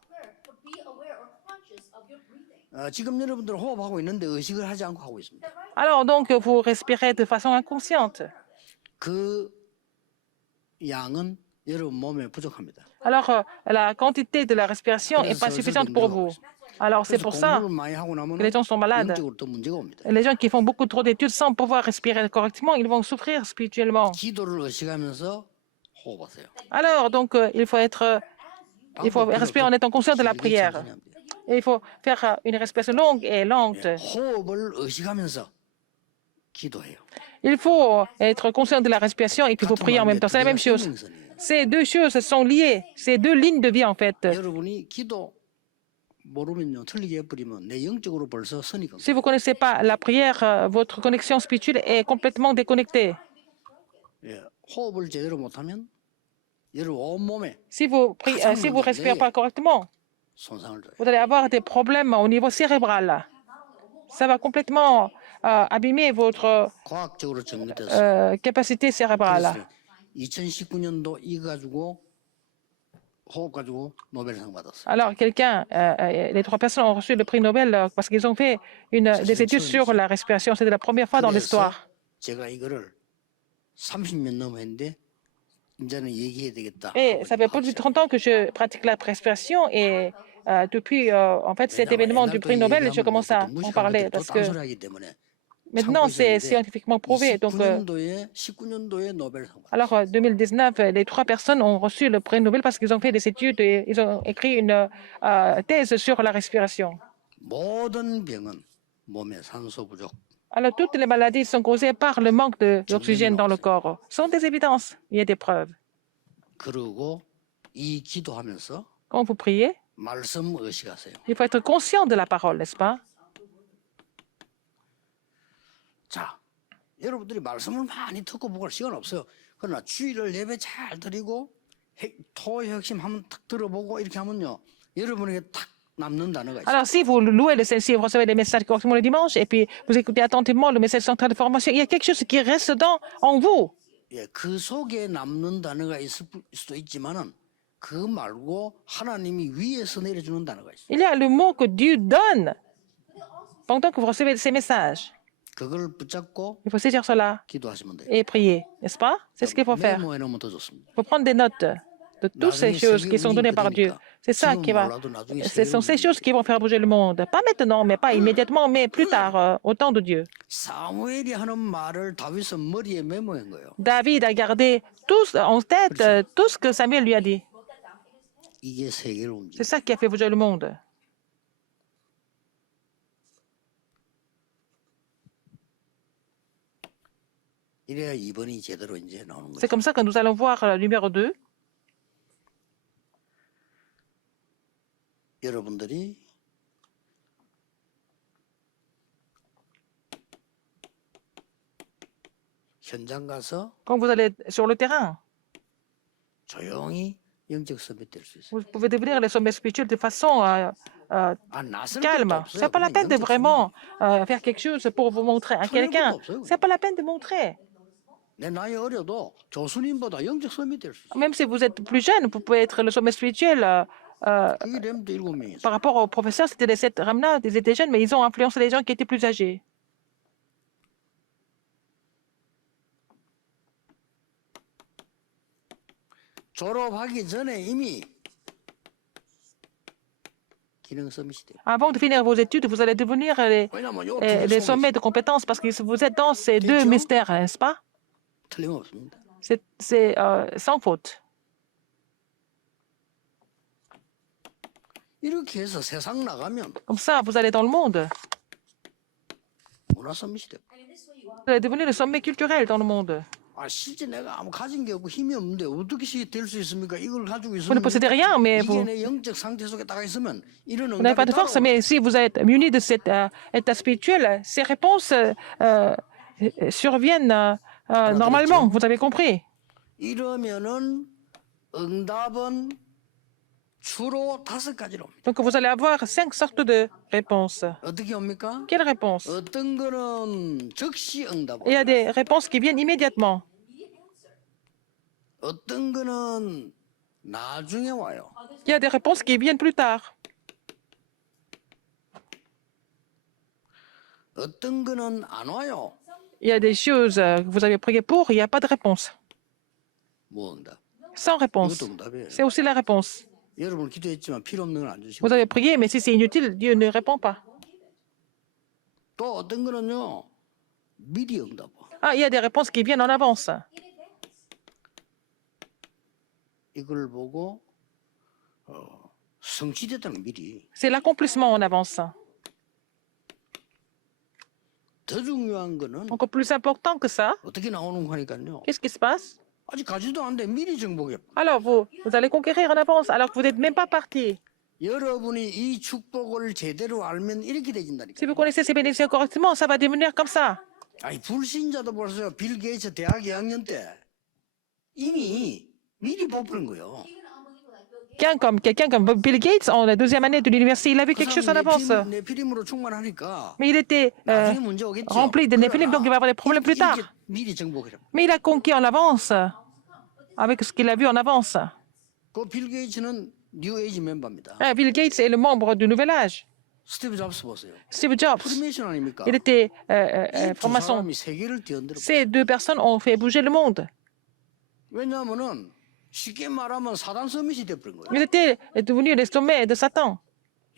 지금 여러분들 호흡하고 있는데 의식을 하지 않고 하고 있습니다. Alors donc, vous respirez de façon inconsciente. 그 양은 여러분 몸에 부족합니다. Alors, la quantité de la respiration n'est pas suffisante pour vous. Alors, c'est 그래서 pour ça 공부를 많이 하고 que 나면 les gens sont malades. 영적으로 또 문제가 옵니다. Les gens qui font beaucoup trop d'études sans pouvoir respirer correctement, ils vont souffrir spirituellement. 기도를 의식하면서 호흡하세요. Alors, donc, il faut respirer en étant conscient de la prière. Et il faut faire une respiration longue et lente. 호흡을 의식하면서 기도해요. Il faut être conscient de la respiration et puis il faut prier en même temps. C'est la même chose. Ces deux choses sont liées. Ces deux lignes de vie, en fait. 여러분이 기도 모르면요 틀리게 해버리면 내 영적으로 벌써 선이 끊겨. Si vous ne connaissez pas la prière, votre connexion spirituelle est complètement déconnectée. 예, 호흡을 제대로 못하면 여러분 온 몸에 Si vous ne respirez pas correctement, 손상을 줘요. vous allez avoir des problèmes au niveau cérébral. Ça va complètement abîmer votre 과학적으로 정리됐어요. capacité cérébrale. 그래서 2019년도 이거 가지고 호흡 가지고 노벨상 받았어요. Alors, les trois personnes ont reçu le prix Nobel parce qu'ils ont fait des études sur la respiration. C'était la première fois dans l'histoire. 제가 이거를 30년 넘어 했는데 이제는 얘기해야 되겠다. Et ça fait plus de 30 ans que je pratique la respiration et depuis en fait cet événement du prix Nobel, je commence à en parler parce que maintenant c'est scientifiquement prouvé. Donc, 19년도에 2019, les trois personnes ont reçu le prix Nobel parce qu'ils ont fait des études et ils ont écrit une thèse sur la respiration. 모든 병은 몸에 산소 부족. Alors, toutes les maladies sont causées par le manque d'oxygène dans le corps. Ce sont des évidences. Il y a des preuves. 그리고 이 기도하면서 Quand vous priez, 말씀 의식하세요. il faut être conscient de la parole, n'est-ce pas? 자, 여러분들이 말씀을 많이 듣고 보고 할 시간 없어요. 그러나 주일을 예배 잘 드리고 토의 핵심 한번 탁 들어보고 이렇게 하면요. 여러분에게 탁 남는 단어가 있어요. Alors, si vous louez le Saint-Esprit, vous recevez des messages correctement le dimanche, et puis vous écoutez attentivement le message central de formation, il y a quelque chose qui reste en vous. 예, 그 속에 남는 단어가 있을 수도 있지만은 그 말고 하나님이 위에서 내려주는 단어가 있어요. Il y a le mot que Dieu donne pendant que vous recevez ces messages. 그걸 붙잡고 Il faut saisir cela 기도하시면 돼요. et prier, n'est-ce pas? C'est ce qu'il faut faire. 메모해 놓으면 더 좋습니다. Il faut prendre des notes de toutes ces choses qui sont données par Dieu. C'est ça qui va. Ce sont ces choses qui vont faire bouger le monde. Pas maintenant, mais pas immédiatement, mais plus tard, au temps de Dieu. 사무엘이 하는 말을 다윗은 머리에 메모한 거예요. David a gardé tout en tête tout ce que Samuel lui a dit. 이게 세계를 C'est 움직여. ça qui a fait bouger le monde. 이래야 2번이 제대로 이제 나오는 C'est 거죠. comme ça que nous allons voir le numéro 2. 여러분들이 현장 가서 Quand vous allez sur le terrain, 조용히 영적 서밋 될 수 있어요. vous pouvez devenir les sommets spirituels de façon 아, 나설 것도 calme. 없어요. C'est pas la 그냥 peine de 영적 vraiment faire quelque chose pour vous montrer à quelqu'un. C'est pas la peine de montrer. 내 나이 어려도 조수님보다 영적 서밋 될 수 있어요. Même si vous êtes plus jeune, vous pouvez être le sommet spirituel. 그게 렘도 7명이 있어요. Par rapport aux professeurs, c'était les 7 Ramna, ils étaient jeunes, mais ils ont influencé les gens qui étaient plus âgés. 졸업하기 전에 이미 기능 서밋이 돼요. Avant de finir vos études, vous allez devenir 왜냐면 요 les sommets de compétences parce que vous êtes dans ces deux mystères, n'est-ce pas? 틀림없습니다. C'est sans faute. 이렇게 해서 세상 나가면 Comme ça, vous allez dans le monde. 문화 서밋이 돼요. Vous allez devenir le sommet culturel dans le monde. 아 실제 내가 아무 가진 게 없고 힘이 없는데 어떻게 될 수 있습니까? 이걸 가지고 Vous ne 있으면 possédez rien, mais 이게 vous 내 영적 상태 속에 나가 있으면 이런 n'avez pas 응답이 de force. 따라와요. Mais si vous êtes muni de cet état spirituel, ces réponses surviennent normalement. Vous avez compris? 이러면은 응답은 주로 5가지로 옵니다. Donc, vous allez avoir 5 sortes de réponses. 어떻게 옵니까? Quelles réponses? 어떤 거는 즉시 응답. Il y a des réponses qui viennent immédiatement. 어떤 거는 나중에 와요. Il y a des réponses qui viennent plus tard. 어떤 거는 안 와요. Il y a des choses que vous avez priées pour, il n'y a pas de réponse. 뭐 응답? Sans réponse. 이것도 응답이에요. C'est aussi la réponse. 여러분 기도했지만 필요 없는 건 안 주시고. Vous avez prié, mais si c'est inutile, Dieu ne répond pas. 또 어떤 거는요. 미리 응답. Ah, il y a des réponses qui viennent en avance. 이걸 보고 성취됐다는 거 미리. C'est l'accomplissement en avance. 더 중요한 거는 Encore plus important que ça, 어떻게 나오는 거니까요. qu'est-ce qui se passe? 아직 가지도 않는데 미리 정복해. Alors, vous allez conquérir en avance, alors que vous n'êtes même pas parti. 여러분이 이 축복을 제대로 알면 이렇게 되진다니까. Si vous connaissez ces bénédictions correctement, ça va devenir comme ça. 아니 불신자도 벌써 빌 게이츠 대학 2학년 때 이미 미리 뽑히는 거예요. Quelqu'un comme Bill Gates, en la deuxième année de l'université, il a vu quelque chose en avance. 네피림으로 충만하니까 Mais il était 나중에 문제 오겠죠. rempli de Néphilim, donc il va avoir des problèmes plus tard. 미리 정복해라. Mais il a conquis en avance, avec ce qu'il a vu en avance. 그빌 게이츠는 뉴 에이지 멤버입니다. Bill Gates est le membre du nouvel âge. 스티브 잡스 보세요. Steve Jobs, 프리메이션 아닙니까? il était 이 두 franc-maçon. 사람이 세계를 뛰어들어. Ces deux personnes ont fait bouger le monde. 왜냐하면은 쉽게 말하면 사단 서밋이 돼버린 거예요. Ils étaient devenus les sommets de Satan,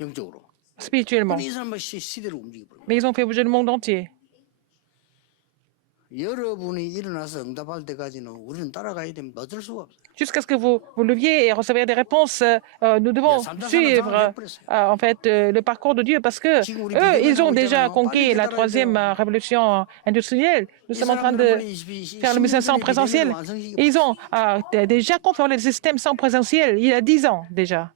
영적으로. spirituellement. 이 사람은 시대를 움직여버린 거예요. Mais ils ont fait bouger le monde entier. 여러분이 일어나서 응답할 때까지는 우리는 따라가야 됩니다. 어쩔 수가 없어요. Jusqu'à ce que vous leviez et receviez des réponses, nous devons suivre en fait le parcours de Dieu parce que eux, ils ont déjà conquis la troisième révolution industrielle. Nous sommes en train de faire le 1500 en présentiel. Ils ont déjà confirmé le système sans présentiel il y a 10 ans déjà.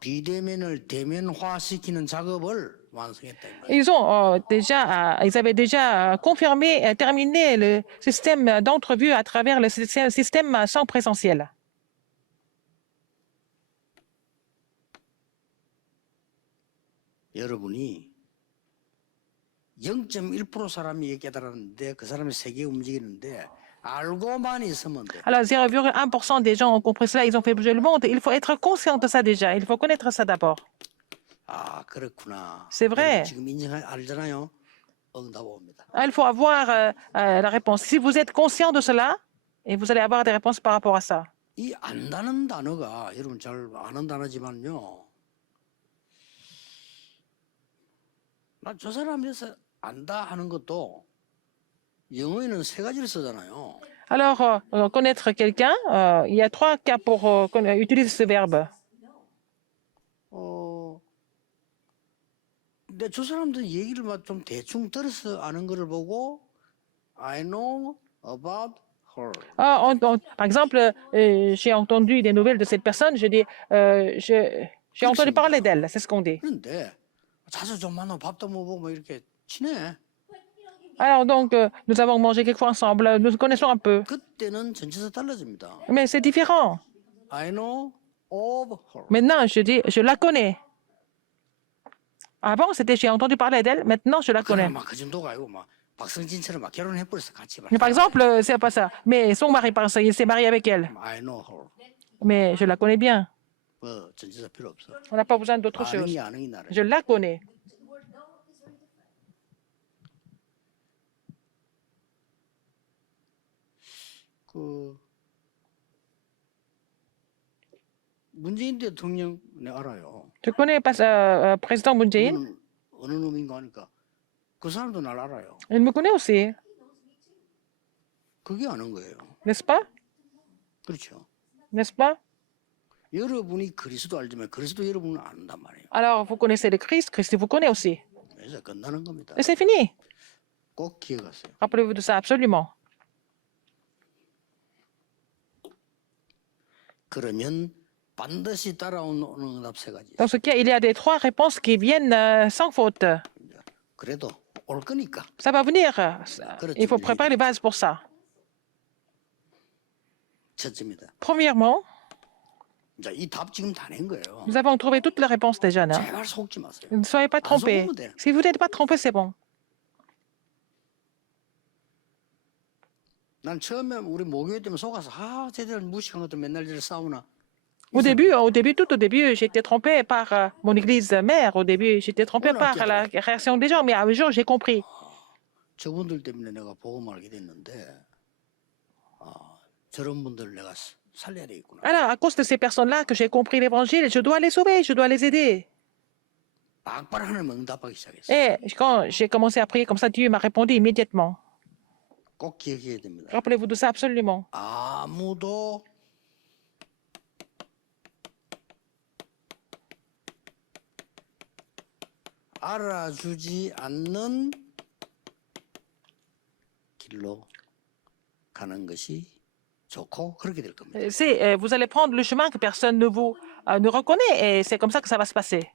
비대면을 대면화시키는 작업을 완성했다. Ils avaient déjà confirmé et terminé le système d'entrevue à travers le système sans présentiel. 여러분이 0.1% 사람이 깨달았는데 그 사람이 세계 움직이는데 알고만 있으면 돼. Alors 0,1% des gens ont compris cela, ils ont fait bouger le monde. Il faut être conscient de ça déjà. Il faut connaître ça d'abord. 아 그렇구나. C'est vrai. 지금 알잖아요. 응답 옵니다. Il faut avoir la réponse. Si vous êtes conscient de cela, et vous allez avoir des réponses par rapport à ça. 이 안다는 단어가 여러분 잘 아는 단어지만요. 나 저 사람에서 안다 하는 것도 영어에는 세 가지를 쓰잖아요. Alors, connaître quelqu'un, il y a trois cas pour utiliser ce verbe. 근데 저 사람들 얘기를 좀 대충 들어서 아는 거를 보고 I know about her. Par exemple, j'ai entendu des nouvelles de cette personne, je dis, j'ai entendu parler d'elle, c'est ce qu'on dit. 그런데 자주 좀 만나고 밥도 먹고 뭐 이렇게 친해. Alors donc, nous avons mangé quelquefois ensemble, nous nous connaissons un peu. 그때는 전체에서 달라집니다. Mais c'est différent. I know of her. Maintenant, je dis, je la connais. Avant, c'était j'ai entendu parler d'elle, maintenant je la connais. 막그 정도가 아니고 막 박성진처럼 막 결혼해버렸어 같이. Mais par exemple, c'est pas ça. Mais son mari, par exemple, il s'est marié avec elle. I know her. Mais je la connais bien. 뭐 전체에서 필요 없어. On n'a pas besoin d'autre chose. 아능이 아능이 나라. Je la connais. 그 문재인 대통령 네 알아요. Je connais président Moon Jae-in. 어느 놈인가 하니까 그 사람도 날 알아요. Il me connaît aussi, 그게 아는 거예요. n'est-ce pas? 그렇죠. N'est-ce pas? 여러분이 그리스도 알지만 그리스도 여러분은 안단 말이에요. Alors, vous connaissez le Christ, Christ vous connaît aussi. 그래서 끝나는 겁니다. Et c'est fini. 꼭 기억하세요. Rappelez-vous de ça absolument. 그러면 반드시 따라오는 응답 세 가지. Dans ce cas, il y a des trois réponses qui viennent sans faute. 그래도 올 거니까. Ça va venir. Il faut préparer les bases pour ça. 첫째입니다. Premièrement, 자, 이 답 지금 다 낸 거예요. nous avons trouvé toutes les réponses déjà. Non? 제발 속지 마세요. Ne soyez pas trompés. Si vous n'êtes pas trompés, c'est bon. 난 처음에 우리 모교회 때문에 속아서 쟤들 무식한 것들 맨날 저를 싸우나. Tout au début, j'étais trompé par mon église mère. Au début, j'étais trompé par la réaction des gens. Mais un jour, j'ai compris. 저분들 때문에 내가 복음 알게 됐는데 저런 분들 내가 살려야 되겠구나. Alors, à cause de ces personnes-là que j'ai compris l'évangile, je dois les sauver, je dois les aider. 막바로 하나님 응답하기 시작했어요. Et quand j'ai commencé à prier comme ça, Dieu m'a répondu immédiatement. 꼭 기억해야 됩니다. Rappelez-vous de ça absolument. 아무도 알아주지 않는 길로 가는 것이 좋고 그렇게 될 겁니다. Vous allez prendre le chemin que personne ne vous ne reconnaît et c'est comme ça que ça va se passer.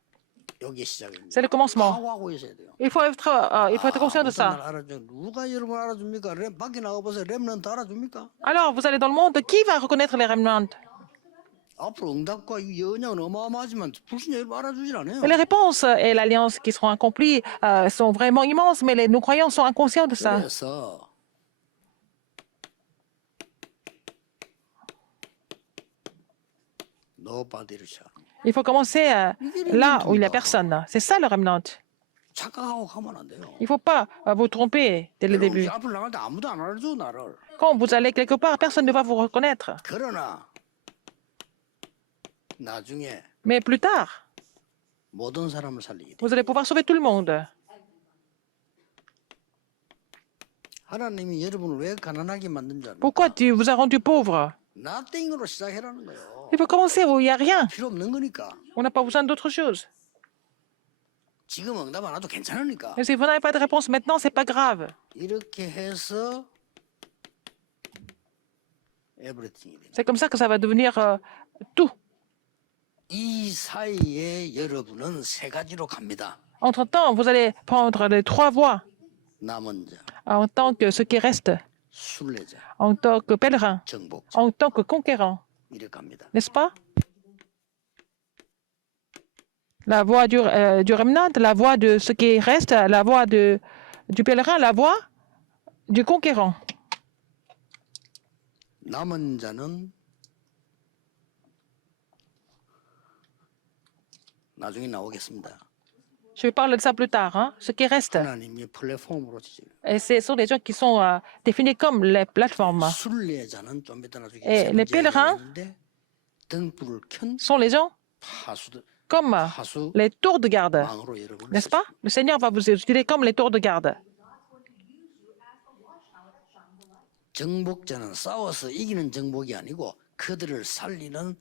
여기 시작입니다. C'est le commencement. 각오하고 있어야 돼요. Il faut être conscient de 어떤 날 ça. 알아줘. 누가 여러분 알아줍니까? 밖에 나가보세요. 렘넌트 알아줍니까? Alors, vous allez dans le monde, qui va reconnaître les remnants? 앞으로 응답과 이 연약은 어마어마하지만 불신자 여러분 알아주질 않아요. Les réponses et l'alliance qui seront accomplies sont vraiment immenses, mais nos croyants sont inconscients de ça. 그래서 nobody를 시작. Il faut commencer là où il n'y a personne. C'est ça le remnant. 착각하고 가면 안 돼요. Il ne faut pas vous tromper dès le début. 앞으로 나갈 때 아무도 안 알아줘 나를. Quand vous allez quelque part, personne ne va vous reconnaître. 그러나 나중에 Mais plus tard, 모든 사람을 살리게 돼. vous allez pouvoir sauver tout le monde. 하나님이 여러분을 왜 가난하게 만든 줄 압니까? Pourquoi Dieu vous a rendu pauvre? nothing으로 시작해라는 거예요. Il faut commencer où il n'y a rien. 필요 없는 거니까. On n'a pas besoin d'autre chose. 지금 응답 안 와도 괜찮으니까. Et si vous n'avez pas de réponse maintenant, c'est pas grave. 이렇게 해서 everything이 됩니다. C'est comme ça que ça va devenir tout. 이 사이에 여러분은 세 가지로 갑니다. Entre-temps, vous allez prendre les trois voies 남은 자, en tant que ce qui reste, 순례자, en tant que pèlerin, 정복자 en tant que conquérant. 이렇게 갑니다. N'est-ce pas? La voie du remnant, la voie de ce qui reste, la voie du pèlerin, la voie du conquérant. 남은 자는 나중에 나오겠습니다. Je vais parler de ça plus tard. Hein? Ce qui reste, 하나님이 플랫폼으로 지금 et ce sont des gens qui sont définis comme les plateformes. 순례자는 좀 이따 나중에 Et 세 les 번째 pèlerins 얘기하는데 등불을 켠 Sont les gens 파수들 comme 파수 les tours de garde. 망으로 여러분을 N'est-ce pas? Le Seigneur va vous utiliser comme les tours de garde. 정복자는 싸워서 이기는 정복이 아니고 그들을 살리는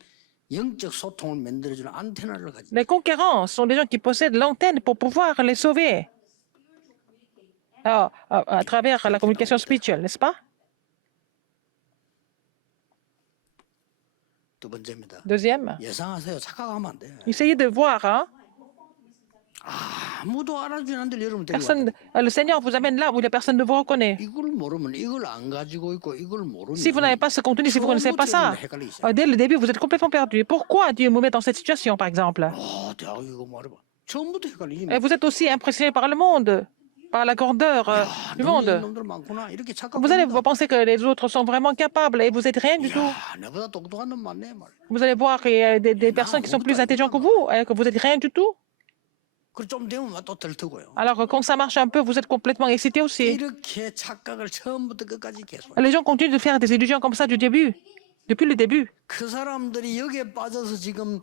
영적 소통을 만들어주는 안테나를 가지고 Les conquérants sont des gens qui possèdent l'antenne pour pouvoir les sauver. À travers la communication spirituelle, n'est-ce pas? 두 번째입니다. Deuxième, 예상하세요. 착각하면 안 돼. essayez de voir. Hein? 아무도 알아주지 않는데 여러분 데리고 Personne, le Seigneur vous amène là où la personne ne vous reconnaît. 이걸 모르면 이걸 안 가지고 있고 이걸 모르면 Si vous n'avez pas ce contenu, si vous ne connaissez pas ça, dès le début, vous êtes complètement perdu. Pourquoi Dieu me met dans cette situation, par exemple? 대학 이거 말해봐. 처음부터 헷갈리지. Et vous êtes aussi impressionné par le monde, par la grandeur du monde. 놈들 많구나. 이렇게 Vous allez 착각합니다. penser que les autres sont vraiment capables et vous n'êtes rien du tout. 야, 내보다 똑똑한 놈 많네 말. Vous allez voir qu'il y a des personnes qui sont plus intelligentes que vous et que vous n'êtes rien du tout. 그좀 되면 또 들뜨고요. Alors, quand ça marche un peu, vous êtes complètement excité aussi. 이렇게 착각을 처음부터 끝까지 계속. Les gens continuent de faire des illusions comme ça du début, depuis le début. 그 사람들이 여기에 빠져서 지금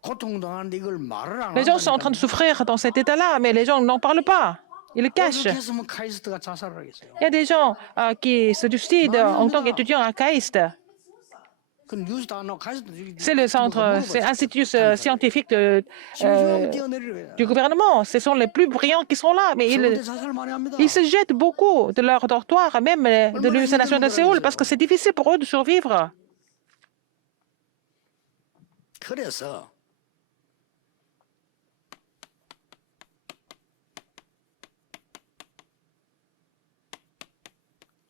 고통당하는데 이걸 말을 안 Les gens sont en train de souffrir dans cet état-là, mais les gens n'en parlent pas. Ils le cachent. 어떻게 했으면 카이스트가 자살을 하겠어요? Il y a des gens qui se suicident en tant qu'étudiants à KAIST. 그 뉴스 다 나와 카이스트. C'est le centre, c'est l'institut scientifique du gouvernement. Ce sont les plus brillants qui sont là, mais 자살 많이 합니다. ils se jettent beaucoup de leur dortoir, même de l'Université nationale de Séoul, parce que c'est difficile pour eux de survivre. 그래서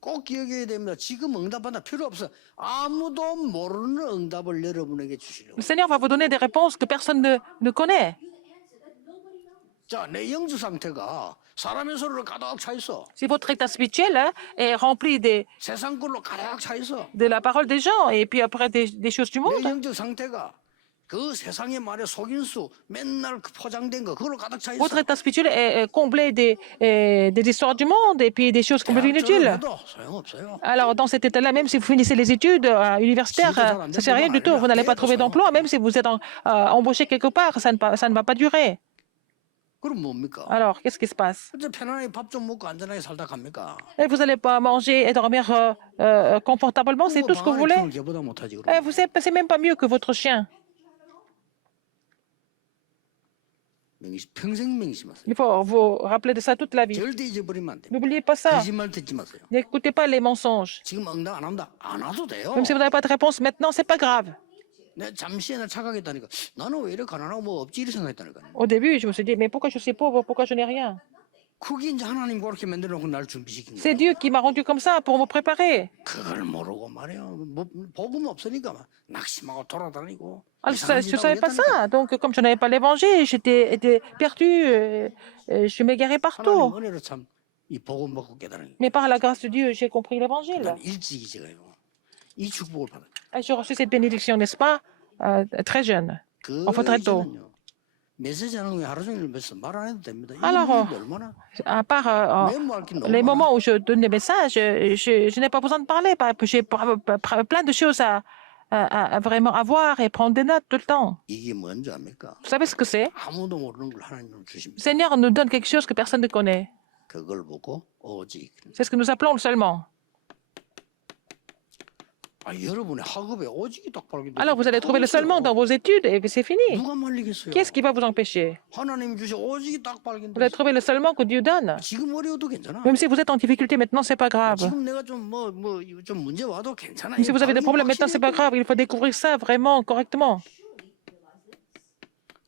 꼭 기억해야 됩니다. 지금 응답한다 필요 없어. 아무도 모르는 응답을 여러분에게 주시려고. Le Seigneur va vous donner des réponses que personne ne connaît. 자, 내 영적 상태가 사람의 소리로 가득 차 있어. Si votre état spirituel est rempli 세상 걸로 가득 차 있어. de la parole des gens et puis après des choses du 내 monde, 영적 상태가 그 세상의 말에 속임수 맨날 그 포장된 거 그걸로 가득 차 있어. Votre état spirituel est comblé des histoires du monde et puis des choses complètement 대학처럼 inutiles. 해도 소용없어요. Alors, dans cet état-là, même si vous finissez les études universitaires, ça ne sert à rien du tout. Vous n'allez pas trouver d'emploi. Même si vous êtes embauché quelque part, ça ne va pas durer. 그럼 뭡니까? Alors, qu'est-ce qui se passe? 어째 편안하게 밥 좀 먹고 안전하게 살다 갑니까? Et vous n'allez pas manger et dormir confortablement, c'est tout ce que vous voulez. 걔보다 못하지 Et vous savez, c'est même pas mieux que votre chien. 평생 명심하세요. Il faut vous rappeler de ça toute la vie. 절대 잊어버리면 안 돼요. N'oubliez pas ça. 거짓말 듣지 마세요. N'écoutez pas les mensonges. 지금 응답 안 한다. 안 와도 돼요. Même si vous n'avez pas de réponse maintenant, c'est pas grave. 내가 잠시 옛날 착각했다니까. 나는 왜 이렇게 가난하고 뭐 없지 이렇게 생각했다니까. Au début, je me suis dit, mais pourquoi je suis pauvre? Pourquoi je n'ai rien? 그게 이제 하나님 그렇게 만들어놓고 날 준비시킨 C'est 거예요. Dieu qui m'a rendu comme ça pour me préparer. 그걸 모르고 말이야. 뭐, 복음 없으니까 막 낙심하고 돌아다니고. Alors, 이상한 je 짓 ne 하고 savais pas 이랬다니까. ça. Donc, comme je n'avais pas l'évangile, j'étais perdu. Je m'égarais 하나님 partout. 은혜로 참 이 복음 먹고 깨달은 거예요. Mais par la grâce de Dieu, j'ai compris l'évangile. 난 일찍이 제가요. 이 축복을 받았어요. Et j'ai reçu cette bénédiction, n'est-ce pas? Très jeune. 그 Enfin, très tôt. 이전은요. 메시지 하는 거 하루 종일 말 안 해도 됩니다. 이 Alors, 일이 얼마나 À part 메모할 게 너무 les 많아. moments où je donne des messages, je n'ai pas besoin de parler. J'ai plein de choses à vraiment avoir et prendre des notes tout le temps. 이게 뭔지 압니까? Vous savez ce que c'est? 아무도 모르는 걸 하나님은 Le 주십니다. Seigneur nous donne quelque chose que personne ne connaît. 그걸 보고 오직. C'est ce que nous appelons le seulement. 아, 여러분의 학업에 오직이 딱 발견돼. Alors vous allez trouver le seulement dans vos études et c'est fini. 누가 말리겠어요? Qu'est-ce qui va vous empêcher? 하나님 주신 오직이 딱 Vous allez 발견돼. trouver le seulement que Dieu donne. 지금 어려워도 괜찮아. Même si vous êtes en difficulté maintenant, c'est pas grave. 지금 내가 좀 좀 문제 와도 괜찮아. Même si vous avez des problèmes maintenant, c'est pas grave. 확실히 Il faut découvrir ça vraiment correctement.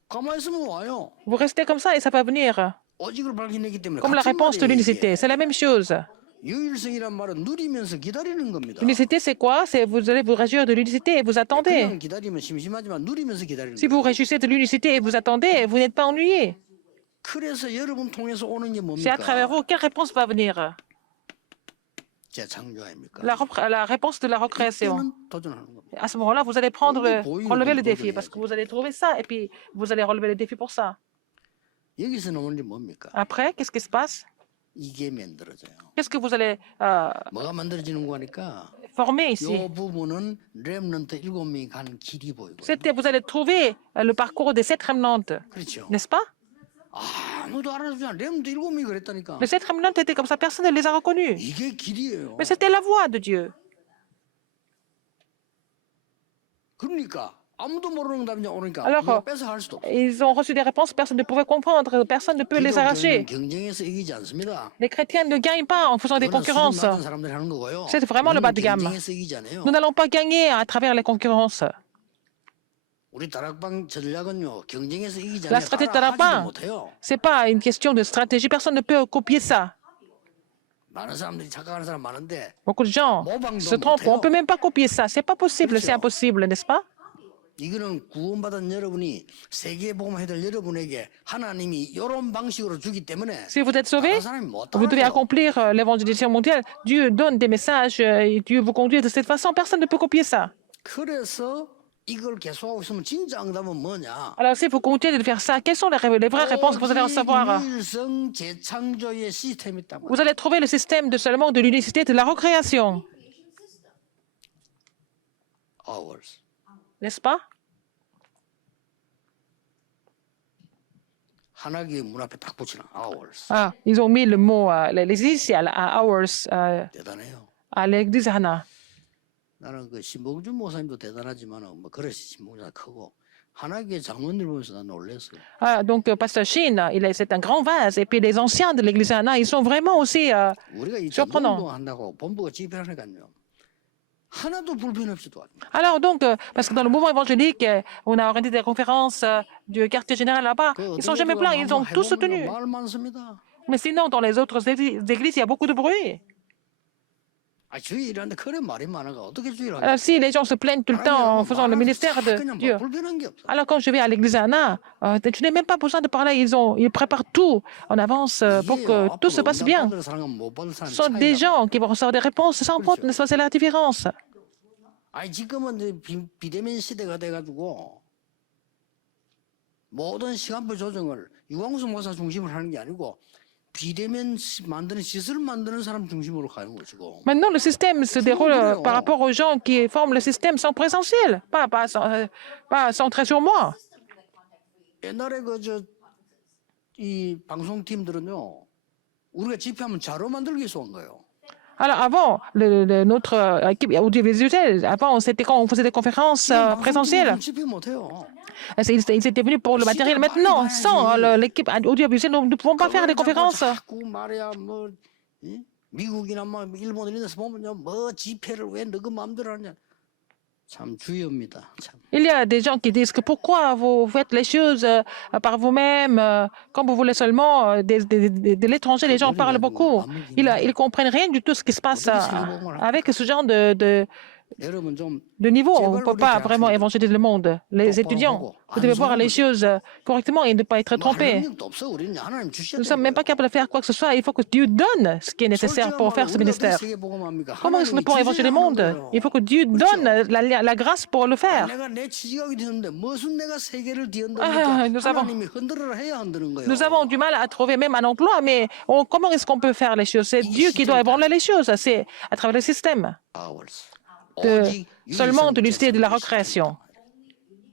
가만히 있으면 와요. Vous restez comme ça et ça va venir. 오직을 발견했기 때문에 Comme la 같은 réponse de 말이에요, l'unicité. 이게. C'est la même chose. 유일성이란 말은 누리면서 기다리는 겁니다. L'unicité, c'est quoi? C'est vous allez vous réjouir de l'unicité et vous attendez. 그냥 기다리면 심심하지만 누리면서 기다리는 Si 거예요. vous réjouissez de l'unicité et vous attendez, vous n'êtes pas ennuyé. 그래서 여러분 통해서 오는 게 C'est à travers 뭡니까? vous. Quelle réponse va venir? 재창조 아닙니까? La réponse de la recréation. 이때는 도전하는 겁니다. À ce moment-là, vous allez relever le défi parce que vous allez trouver ça et puis vous allez relever le défi pour ça. 여기서 나오는 게 뭡니까? Après, qu'est-ce qui se passe? 이게 만들어져요. Qu'est-ce que vous allez 뭐가 만들어지는 거니까 former ici? 이 부분은 렘넌트 7명이 간 길이 보이고 Vous allez trouver le parcours des 7 remnantes, 그렇죠. n'est-ce pas? 아무도 알아주지 않아. 렘넌트 7명이 그랬다니까. Les 7 remnantes étaient comme ça, personne ne les a reconnus. 이게 길이에요. Mais c'était la voix de Dieu. 그러니까 아무도 모르는 답이 오니까 Alors, 누가 뺏어갈 수도 없어. Ils ont reçu des réponses, personne ne pouvait comprendre, personne ne peut les arracher. 경쟁에서 이기지 않습니다. Les chrétiens ne gagnent pas en faisant des 그거는 수준 concurrences. 낮은 사람들이 하는 거고요. C'est vraiment le bas de gamme. 경쟁에서 이기지 않아요. Nous n'allons pas gagner à travers les concurrences. 우리 다락방 전략은요. 경쟁에서 이기지 La 않아요. stratégie de 따라 하지도 Darakban, 못해요. c'est pas une question de stratégie, personne ne peut copier ça. 많은 사람들이 착각하는 사람 많은데 Beaucoup de gens se trompent, on ne peut même pas copier ça, c'est pas possible, c'est impossible, n'est-ce pas? 이거는 구원받은 여러분이 세계 복음 해될 여러분에게 하나님이 이런 방식으로 주기 때문에 Si vous êtes sauvé, 다른 사람이 못 vous devez 따라해요. accomplir l'évangélisation mondiale. Dieu donne des messages et Dieu vous conduit de cette façon, personne ne peut copier ça. 그래서 이걸 계속하고 있으면 진짜 응답은 뭐냐? Alors si vous continuez de faire ça, quelles sont les vraies réponses que vous allez recevoir? 유일성 재창조의 시스템이 있단 말이에요. Vous allez trouver le système de seulement de l'unicité de la recréation, Hours. n'est-ce pas? 하나교회 문 앞에 딱 붙이는 hours. Ah, ils ont mis le mot, les initiales à hours 대단해요. à l'église Hana. 나는 그 신봉준 목사님도 대단하지만 뭐 그래 신봉준이 크고 하나교회 장로들 보면서 난 놀랐어요. Ah, donc, Pasteur Shin, c'est un grand vase. Et puis les anciens de l'église Hana, ils sont vraiment aussi 우리가 이 surprenants. 전도운동 한다고 본부가 집회하니까요. 하나도 불편 없이 도와줍니다. Alors donc, parce que dans le mouvement évangélique, on a organisé des conférences du quartier général là-bas. Ils sont jamais pleins, ils ont tous soutenu. 말 많습니다. Mais sinon, dans les autres églises, il y a beaucoup de bruit. 아, 주의 일하는데 그래 말이 많아가 어떻게 주의를 하겠어요? Alors, si les gens se plaignent tout le temps en faisant le ministère de 그냥 뭐 Dieu. 불편한 게 없어. Alors quand je vais à l'église Anna, tu n'as même pas besoin de parler. Ils préparent tout en avance pour que tout se passe bien. 받을 사람과 못 받을 사람 Ce sont des gens qui vont recevoir des réponses sans faute, n'est-ce pas? C'est la différence. 아니 지금은 이제 비대면 시대가 돼가지고 모든 시간표 조정을 유광수 목사 중심으로 하는 게 아니고 비대면 만드는 시설을 만드는 사람 중심으로 가는 것이고. Maintenant, le système se déroule par rapport aux gens qui forment le système sans présentiel, pas centré sur moi. 옛날에 이 방송팀들은요, 우리가 집회하면 자료 만들기 위해서 온 거예요. Alors avant, notre équipe audiovisuelle, avant, c'était quand on faisait des conférences présentielles. 집회 못해요. Ils étaient venus pour le matériel. Maintenant, sans l'équipe audiovisuelle, nous ne pouvons pas faire des conférences. 자꾸 말이야 뭐 미국이나 뭐 일본 이런 데서 보면요, 뭐 집회를 왜 너그 마음대로 하냐. 참 주의입니다. 참. Il y a des gens qui disent que pourquoi vous faites les choses par vous-même, comme vous voulez seulement. De l'étranger, les gens parlent beaucoup. Ils comprennent rien du tout ce qui se passe avec ce genre 여러분 좀 de niveau. On ne peut pas vraiment évangéliser le monde. Les étudiants, vous devez voir les choses correctement et ne pas être trompés. 능력도 없어. 우리는 하나님 Nous 주셔야 ne sommes même pas capables de faire quoi que ce soit. Il faut que Dieu donne ce qui est nécessaire pour faire ce ministère. Comment est-ce que nous pourrons évangéliser le monde? Il faut que Dieu donne la grâce pour le faire. 내가 내 지지각이 되는데 무슨 내가 세계를 아, 뒤흔듭니까? 하나님이 흔들어라 해야 흔드는 거예요. Nous avons du mal à trouver même un emploi, mais comment est-ce qu'on peut faire les choses? C'est Dieu qui doit ébranler les choses. C'est à travers le système. Seulement de l'unité de la recréation.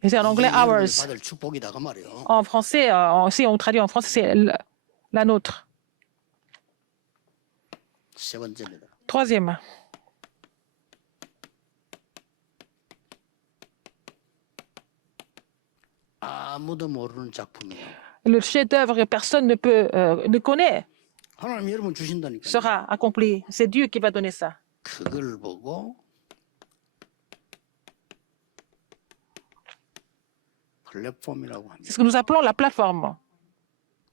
Et c'est en anglais ours. 받을 축복이다 그 말이에요. En français, si on traduit en français, c'est la nôtre. 세 번째입니다. Troisième. 아무도 모르는 작품이에요. Le chef-d'œuvre que personne ne connaît 하나님 여러분 주신다니까요. sera accompli. C'est Dieu qui va donner ça. 그걸 보고 플랫폼이라고 합니다. C'est ce que nous appelons la plateforme.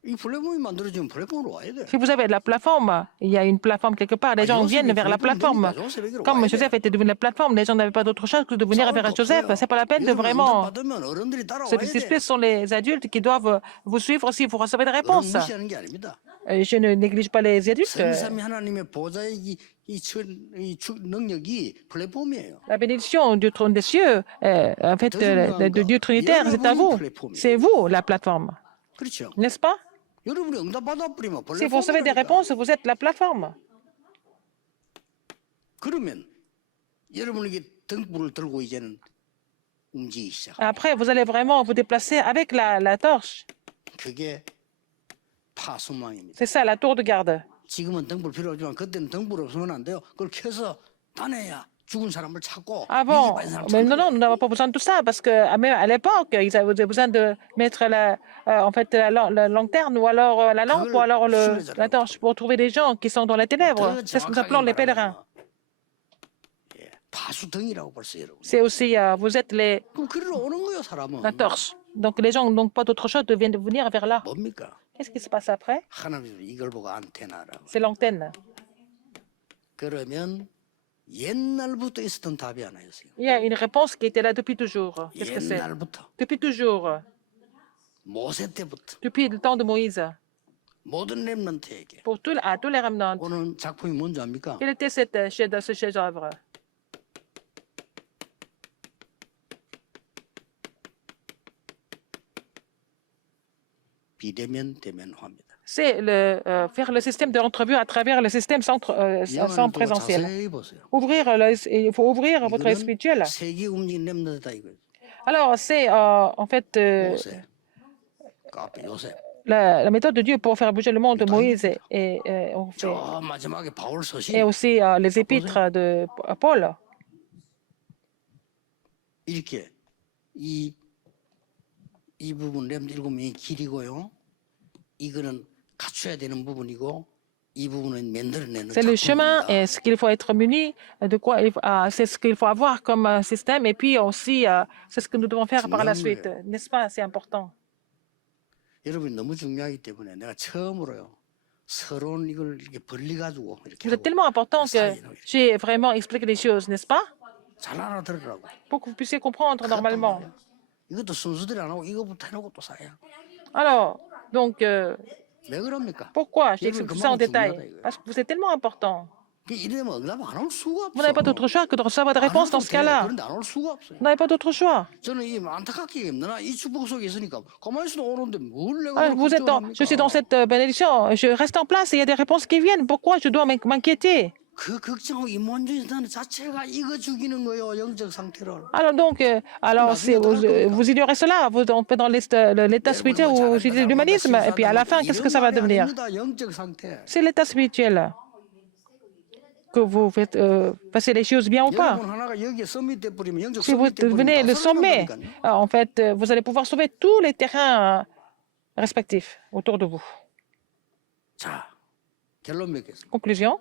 이 플랫폼이 만들어지면 플랫폼으로 와야 돼. Si vous avez de la plateforme, il y a une plateforme quelque part, les gens viennent vers la plateforme. Comme Joseph était devenu la plateforme, les gens n'avaient pas d'autre chose que de venir vers Joseph. C'est pas la peine de vraiment 받으면 어른들이 se 따라와야 돼. disputer. Ce sont les adultes qui doivent vous suivre si vous recevez des 어른 réponses. 무시하는 게 아닙니다. Je ne néglige pas les adultes. 성삼위 하나님의 보좌의 능력이 플랫폼이에요. La bénédiction du trône des cieux, en fait, de Dieu Trinitaire, c'est à vous. C'est vous la plateforme, 그렇죠. n'est-ce pas? 여러분이 응답 받아버리면 Si vous recevez des réponses, vous êtes la plateforme. 그러면 여러분에게 등불을 들고 이제는 움직이기 시작. Après, vous allez vraiment vous déplacer avec la torche. 그게 파수망입니다. C'est ça, la tour de garde. 지금은 등불 필요 없지만 그때는 등불 없으면 안 돼요. 그걸 켜서 다녀야 죽은 사람을 찾고 Avant, 위기 빠진 사람 mais non, 찾고 nous n'avons pas besoin de tout ça parce que même à l'époque, ils avaient besoin de mettre en fait, la lanterne ou alors la lampe ou alors la torche pour trouver des gens qui sont dans les ténèbres. C'est ce que nous appelons les pèlerins. 예, 파수등이라고 벌써 여러분. C'est aussi, vous êtes 그럼 그리로 오는 거예요, 사람은. la torche. Donc les gens n'ont pas d'autre chose de venir vers là. 뭡니까? Qu'est-ce qui se passe après? 하나님 이걸 보고 안테나라고. C'est l'antenne. 그러면 옛날부터 있었던 답이 하나 있어요. Il y a une réponse qui était là depuis toujours. Qu'est-ce que c'est? 옛날부터 Depuis toujours. 모세 때부터 Depuis le temps de Moïse. 모든 렘넌트에게 À tous les remnants. 오는 작품이 뭔지 압니까? Quel était ce chef-d'œuvre? 비대면 대면화입니다. C'est faire le système de l'entrevue à travers le système sans présentiel. 자세히 보세요. Il faut ouvrir votre 이거는 spirituel. 세계 움직이는 렘넌트다 이거예요. Alors, c'est en fait 모세, 카페 요셉. la méthode de Dieu pour faire bouger le monde de Moïse 저 마지막에 바울 서신 et aussi les épîtres de Paul. 이렇게 이 부분 렘 7명이 길이고요. 이거는 갖춰야 되는 부분이고 이 부분은 만들어내는 C'est le chemin 작품입니다. et ce qu'il faut être muni, de quoi c'est ce qu'il faut avoir comme système et puis aussi c'est ce que nous devons faire par la suite. N'est-ce pas? C'est important. 여러분이 너무 중요하기 때문에 내가 처음으로요. 서론 이걸 이렇게 벌리가지고 이렇게 Vous êtes tellement important que j'ai vraiment expliqué les choses, n'est-ce pas? 잘 알아들으라고. Pour que vous puissiez comprendre normalement. 이것도 순서대로 안 하고 이거부터 해놓고 또 사야. Alors, donc, 왜 그럽니까? pourquoi j'explique tout ça en détail? Parce que vous êtes tellement important. 이러면 응답 안 올 수가 Vous n'avez pas 없어. d'autre choix que de recevoir des 안 réponses dans 와도 ce 돼. cas-là. 그런데 안 올 수가 없어요. Vous n'avez pas d'autre choix. 저는 이 안타깝게 힘드나 이 축복 속에 있으니까 가만히 있어도 오는데 뭘 내가 Ah, 그렇게 걱정을 je suis dans 합니까? cette bénédiction, je reste en place et il y a des réponses qui viennent. Pourquoi je dois m'inquiéter? 그 걱정하고 이만중이다는 자체가 이거 죽이는 거예요. 영적 상태를. Alors donc, vous ignorez cela, vous êtes dans l'état spirituel ou vous utilisez l'humanisme, et puis à la fin, qu'est-ce que ça va devenir? 영적 상태. C'est l'état spirituel que vous faites passer les choses bien ou pas. 여러분 하나가 여기에 서밋 돼 버리면 영적 Si vous 서밋 돼 devenez 버리면 le 다 sommet, 설명한다니까요. en fait, vous allez pouvoir sauver tous les terrains respectifs autour de vous. 자, 결론 맺겠습니다. Conclusion.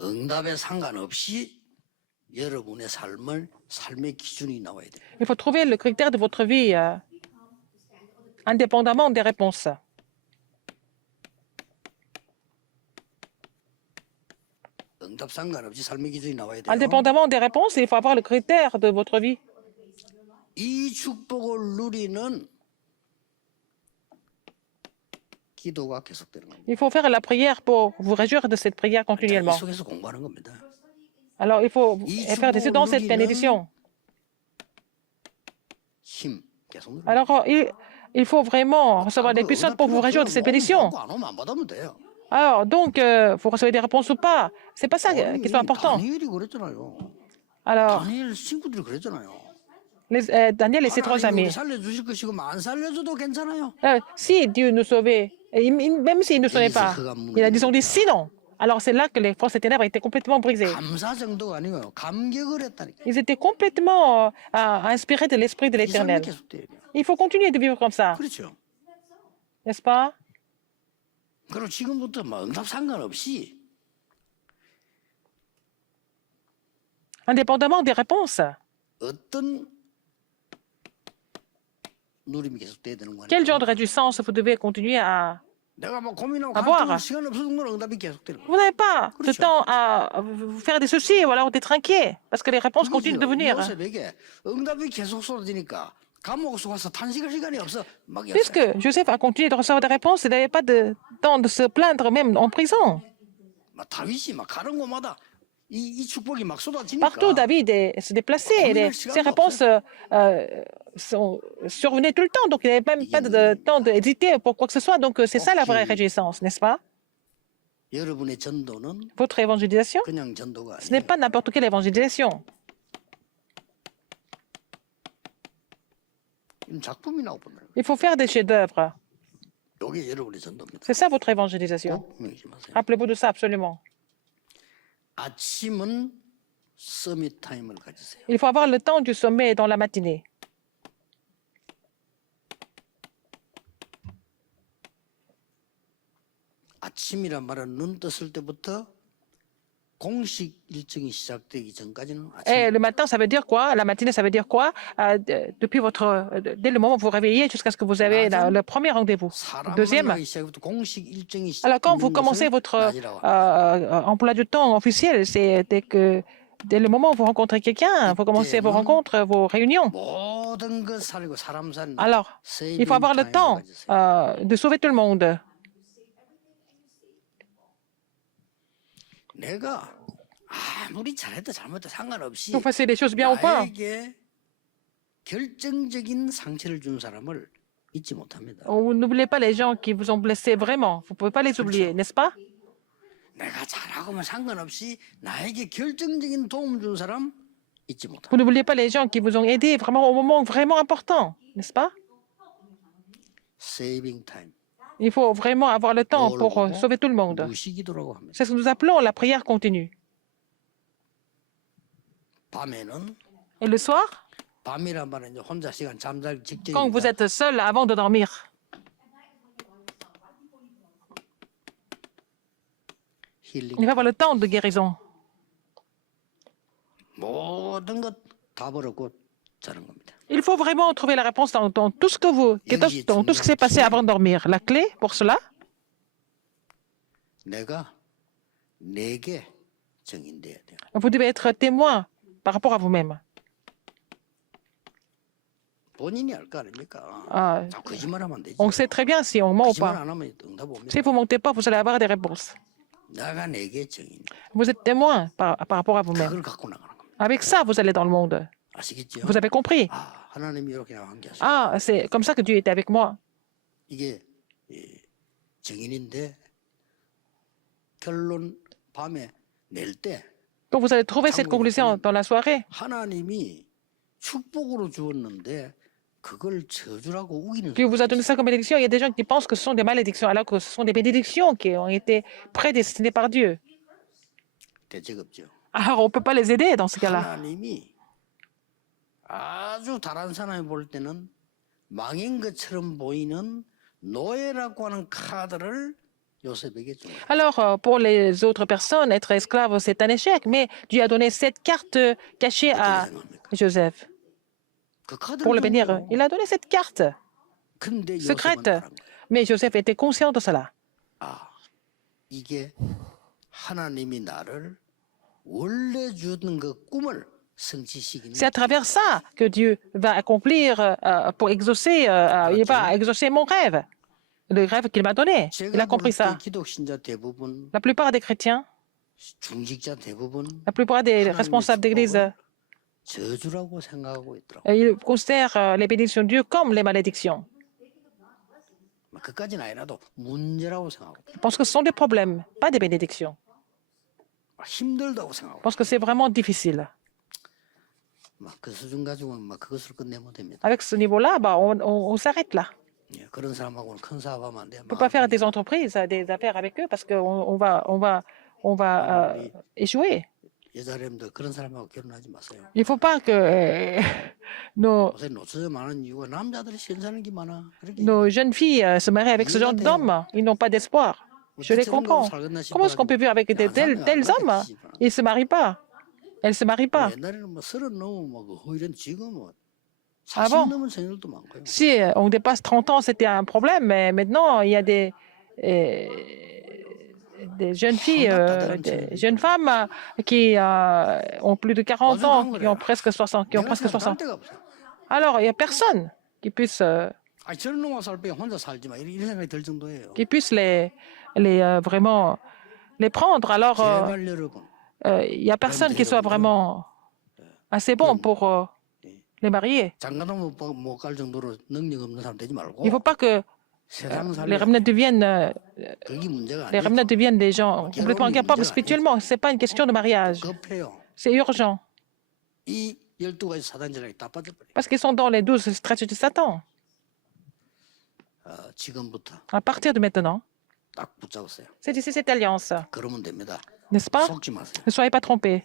응답에 상관없이 여러분의 삶의 기준이 나와야 돼요. Il faut trouver le critère de votre vie indépendamment des réponses. 응답 상관없이 삶의 기준이 나와야 돼요. Indépendamment des réponses, il faut avoir le critère de votre vie. 이 축복을 누리는 기도가 계속되는 겁니다. Il faut faire la prière pour vous réjouir de cette prière 이 continuellement. 속에서 공부하는 겁니다. Alors, il faut faire des études dans cette bénédiction. 힘 계속 누리는 Alors, il faut vraiment recevoir des puissances pour vous réjouir de cette bénédiction. 안 오면 안 받으면 돼요. Alors, donc, vous recevez des réponses ou pas, c'est pas ça qui est important. 다니엘이 그랬잖아요. Alors, 다니엘 친구들이 그랬잖아요. Daniel et ses trois 하나님이 우리 amis, 살려주실 것이고 안 살려줘도 괜찮아요. si Dieu nous sauvait, et même s'il ne nous sauvait pas, ils ont dit sinon. Alors, c'est là que les forces des ténèbres étaient complètement brisées. 감사 정도가 아니고요. 감격을 했다니까. Ils étaient complètement inspirés de l'Esprit de 이 삶이 l'Éternel. 계속돼야 돼요. Il faut continuer de vivre comme ça, 그렇죠. n'est-ce pas? 그리고 지금부터 뭐 응답 상관없이 Indépendamment des réponses, 어떤 누림이 계속돼야 되는 거예요. quel genre de réjouissance vous devez continuer à... 내가 뭐 고민하고 voir. 갈등할 시간 없을 정도로 응답이 계속되는 거예요. Vous n'avez pas de temps à vous faire des soucis ou alors d'être inquiet, parce que les réponses continuent de venir. 요셉에게 응답이 계속 쏟아지니까 감옥 속에서 탄식할 시간이 없어. 막 Puisque Joseph a continué de recevoir des réponses, il n'avait pas de temps de se plaindre même en prison. 막 다윗이 막 가는 곳마다 이 축복이 막 쏟아지니까 Partout, David se déplaçait. Ses réponses survenaient tout le temps, donc il n'avait même pas de temps d'hésiter pour quoi que ce soit. Donc c'est ça la vraie réjouissance, n'est-ce pas? 여러분의 전도는 Votre évangélisation, 그냥 전도가 ce n'est 아니에요. pas n'importe quelle évangélisation. 작품이 나오거든요. Il faut faire des chefs-d'œuvre. 이게 여러분의 전도입니다. C'est ça votre évangélisation. 꼭 명심하세요. Rappelez-vous de ça absolument. 아침은 서밋 타임을 가지세요. Il faut avoir le temps du sommet dans la matinée. 아침이란 말은 눈 떴을 때부터 공식 일정이 시작되기 전까지는 Et 아침. le matin, ça veut dire quoi? La matinée, ça veut dire quoi? Dès le moment où vous vous réveillez jusqu'à ce que vous avez le premier rendez-vous. Deuxième, 사람을 시작부터 공식 일정이 alors quand vous 시작되는 commencez 것을 votre 낮이라고 합니다. emploi du temps officiel, c'est dès le moment où vous rencontrez quelqu'un, vous commencez vos rencontres, vos réunions. 모든 것 살고 사람 사는 Alors, il faut avoir le temps de sauver tout le monde. 내가 아무리 잘했다 잘못했다 상관없이 Vous fassiez les choses bien ou pas. 나에게 결정적인 상처를 준 사람을 잊지 못합니다. N'oubliez pas les gens qui vous ont blessé vraiment. Vous ne pouvez pas les oublier, n'est-ce pas? 내가 잘하고만 상관없이 나에게 결정적인 도움 준 사람 잊지 못합니다. Vous n'oubliez pas les gens qui vous ont aidé vraiment au moment vraiment important, n'est-ce pas? 세이빙 타임. Il faut vraiment avoir le temps pour sauver tout le monde. 무시기도라고 합니다. C'est ce que nous appelons la prière continue. 밤에는 Et le soir, 밤이란 말은 이제 혼자 시간 잠자기 quand vous 직전이니까 êtes seul avant de dormir, 힐링. il va avoir le temps de guérison. 모든 것 다 버렸고 자는 겁니다. Il faut vraiment trouver la réponse dans tout ce dans tout ce qui s'est passé avant de dormir. La clé pour cela, 내가 내게 정인돼야 돼요. vous devez être témoin par rapport à vous-même. 본인이 알 거 아닙니까? Ah, 자, 거짓말하면 안 되지. on sait très bien si on ment ou 거짓말 pas. 안 하면 응답 옵니다. Si vous ne mentez pas, vous allez avoir des réponses. 내가 내게 정인. Vous êtes témoin par rapport à vous-même. 그걸 갖고 나가는 겁니다. Avec ça, vous allez dans le monde. 아시겠죠? Vous avez compris? 아, 하나님이 이렇게 함께하시고 Ah, c'est comme ça que Dieu était avec moi. 이게 정인인데 결론 밤에 낼 때 Quand vous allez trouver cette conclusion dans la soirée, 하나님이 축복으로 주었는데 그걸 저주라고 우기는 Dieu vous a donné ça comme bénédiction. Il y a des gens qui pensent que ce sont des malédictions, alors que ce sont des bénédictions qui ont été prédestinées par Dieu. 대책 없죠. Alors, on ne peut pas les aider dans ce cas-là. 하나님이 아주 다른 사람이 볼 때는 망인 것처럼 보이는 노예라고 하는 카드를 요셉에게 줍니다. Alors, pour les autres personnes, être esclave, c'est un échec. Mais Dieu a donné cette carte cachée à Joseph 그 카드를 pour le 준 bénir. 거예요. Il a donné cette carte 근데 요셉은 secrète. 말한 거예요. Mais Joseph était conscient de cela. 아, 이게 하나님이 나를 원래 주는 그 꿈을 성취시키는 C'est à travers ça que Dieu va accomplir, pour exaucer, il va exaucer mon rêve, le rêve qu'il m'a donné. Il a 제가 볼 compris 때 ça. 기독 신자 대부분 La plupart des chrétiens, 중직자 대부분 la plupart des responsables d'église, 저주라고 생각하고 있더라고. ils considèrent les bénédictions de Dieu comme les malédictions. 그까지는 아니라도 문제라고 생각하고 Ils pensent que ce sont des problèmes, pas des bénédictions. 힘들다고 생각하고 Ils pensent que c'est vraiment difficile. 그 수준 가지고는 그것을 끝내면 됩니다. Avec ce niveau-là, bah, on s'arrête là. 예, 그런 사람하고는 큰 사업하면 안 돼. On ne peut pas faire des entreprises, des affaires avec eux parce qu'on va échouer. 여자라면도 그런 사람하고 결혼하지 마세요. Il ne faut pas que nos, 요새 노처제 많은 이유가 남자들이 신사는 게 많아. 그렇게 nos jeunes filles se marient avec ce genre d'hommes. Ils n'ont pas d'espoir. Je les comprends. Comment est-ce qu'on peut vivre avec tels hommes? Ils ne se marient pas. Elles ne se marient pas. 옛날에는 뭐 30 넘으면 이런 지금은 Ah 40 bon? 넘은 생일도 많고요. Si on dépasse 30 ans, c'était un problème, mais maintenant, il y a des jeunes filles, des jeunes femmes qui ont plus de 40 ans, qui ont presque 60. 내가 살 60. 데가 없어. Alors, il n'y a personne qui puisse 저런 놈과 살 빼 혼자 살지 마. 이런 생각이 들 정도예요. vraiment les prendre. Alors, 제발 여러분. il n'y a personne qui soit vraiment assez bon pour les marier. 장가도 못 갈 정도로 능력 없는 사람 되지 말고 Il ne faut pas que 세상 les 살려. remnants 그게 문제가 les 아니에요. remnants deviennent des gens complètement incapables spirituellement. Ce n'est pas une question de mariage. 급해요. C'est urgent. 이 12가지 사단전략이 다 빠져버려요. Parce qu'ils sont dans les 12 stratégies de Satan. 지금부터 À partir de maintenant, 딱 붙잡으세요. c'est cette alliance. 그러면 됩니다. N'est-ce pas? 속지 마세요. Ne soyez pas trompés.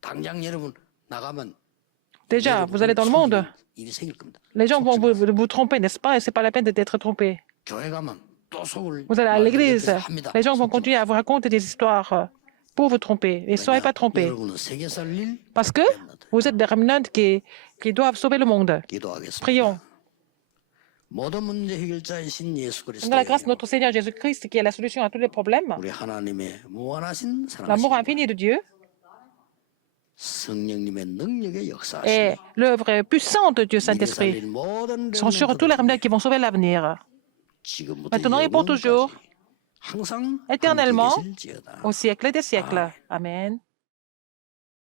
당장 여러분 나가면 Déjà, vous allez dans le monde. 일이 생길 겁니다. Les gens vont vous tromper, n'est-ce pas? Et ce n'est pas la peine d'être trompé. 교회 가면 또 속을 Vous allez à l'église. 합니다. Les gens vont 속지 continuer à vous raconter des histoires pour vous tromper. Et ne soyez pas trompés. 여러분은 세계 살릴 Parce que vous êtes des remnants qui doivent sauver le monde. 기도하겠습니다. Prions. 모든 문제 해결자이신 예수 Dans la grâce de 그리스도의 notre Seigneur Jésus-Christ, qui est la solution à tous les problèmes, 우리 하나님의 무한하신 l'amour 사랑하신 infini de Dieu 성령님의 능력의 역사하심 et l'œuvre puissante de Dieu Saint-Esprit 살릴 모든 sont sur tous les remnants qui vont sauver l'avenir, 지금부터 maintenant et pour toujours, 영원까지 항상 éternellement, 함께 계실지어다. au siècle des siècles. Amen.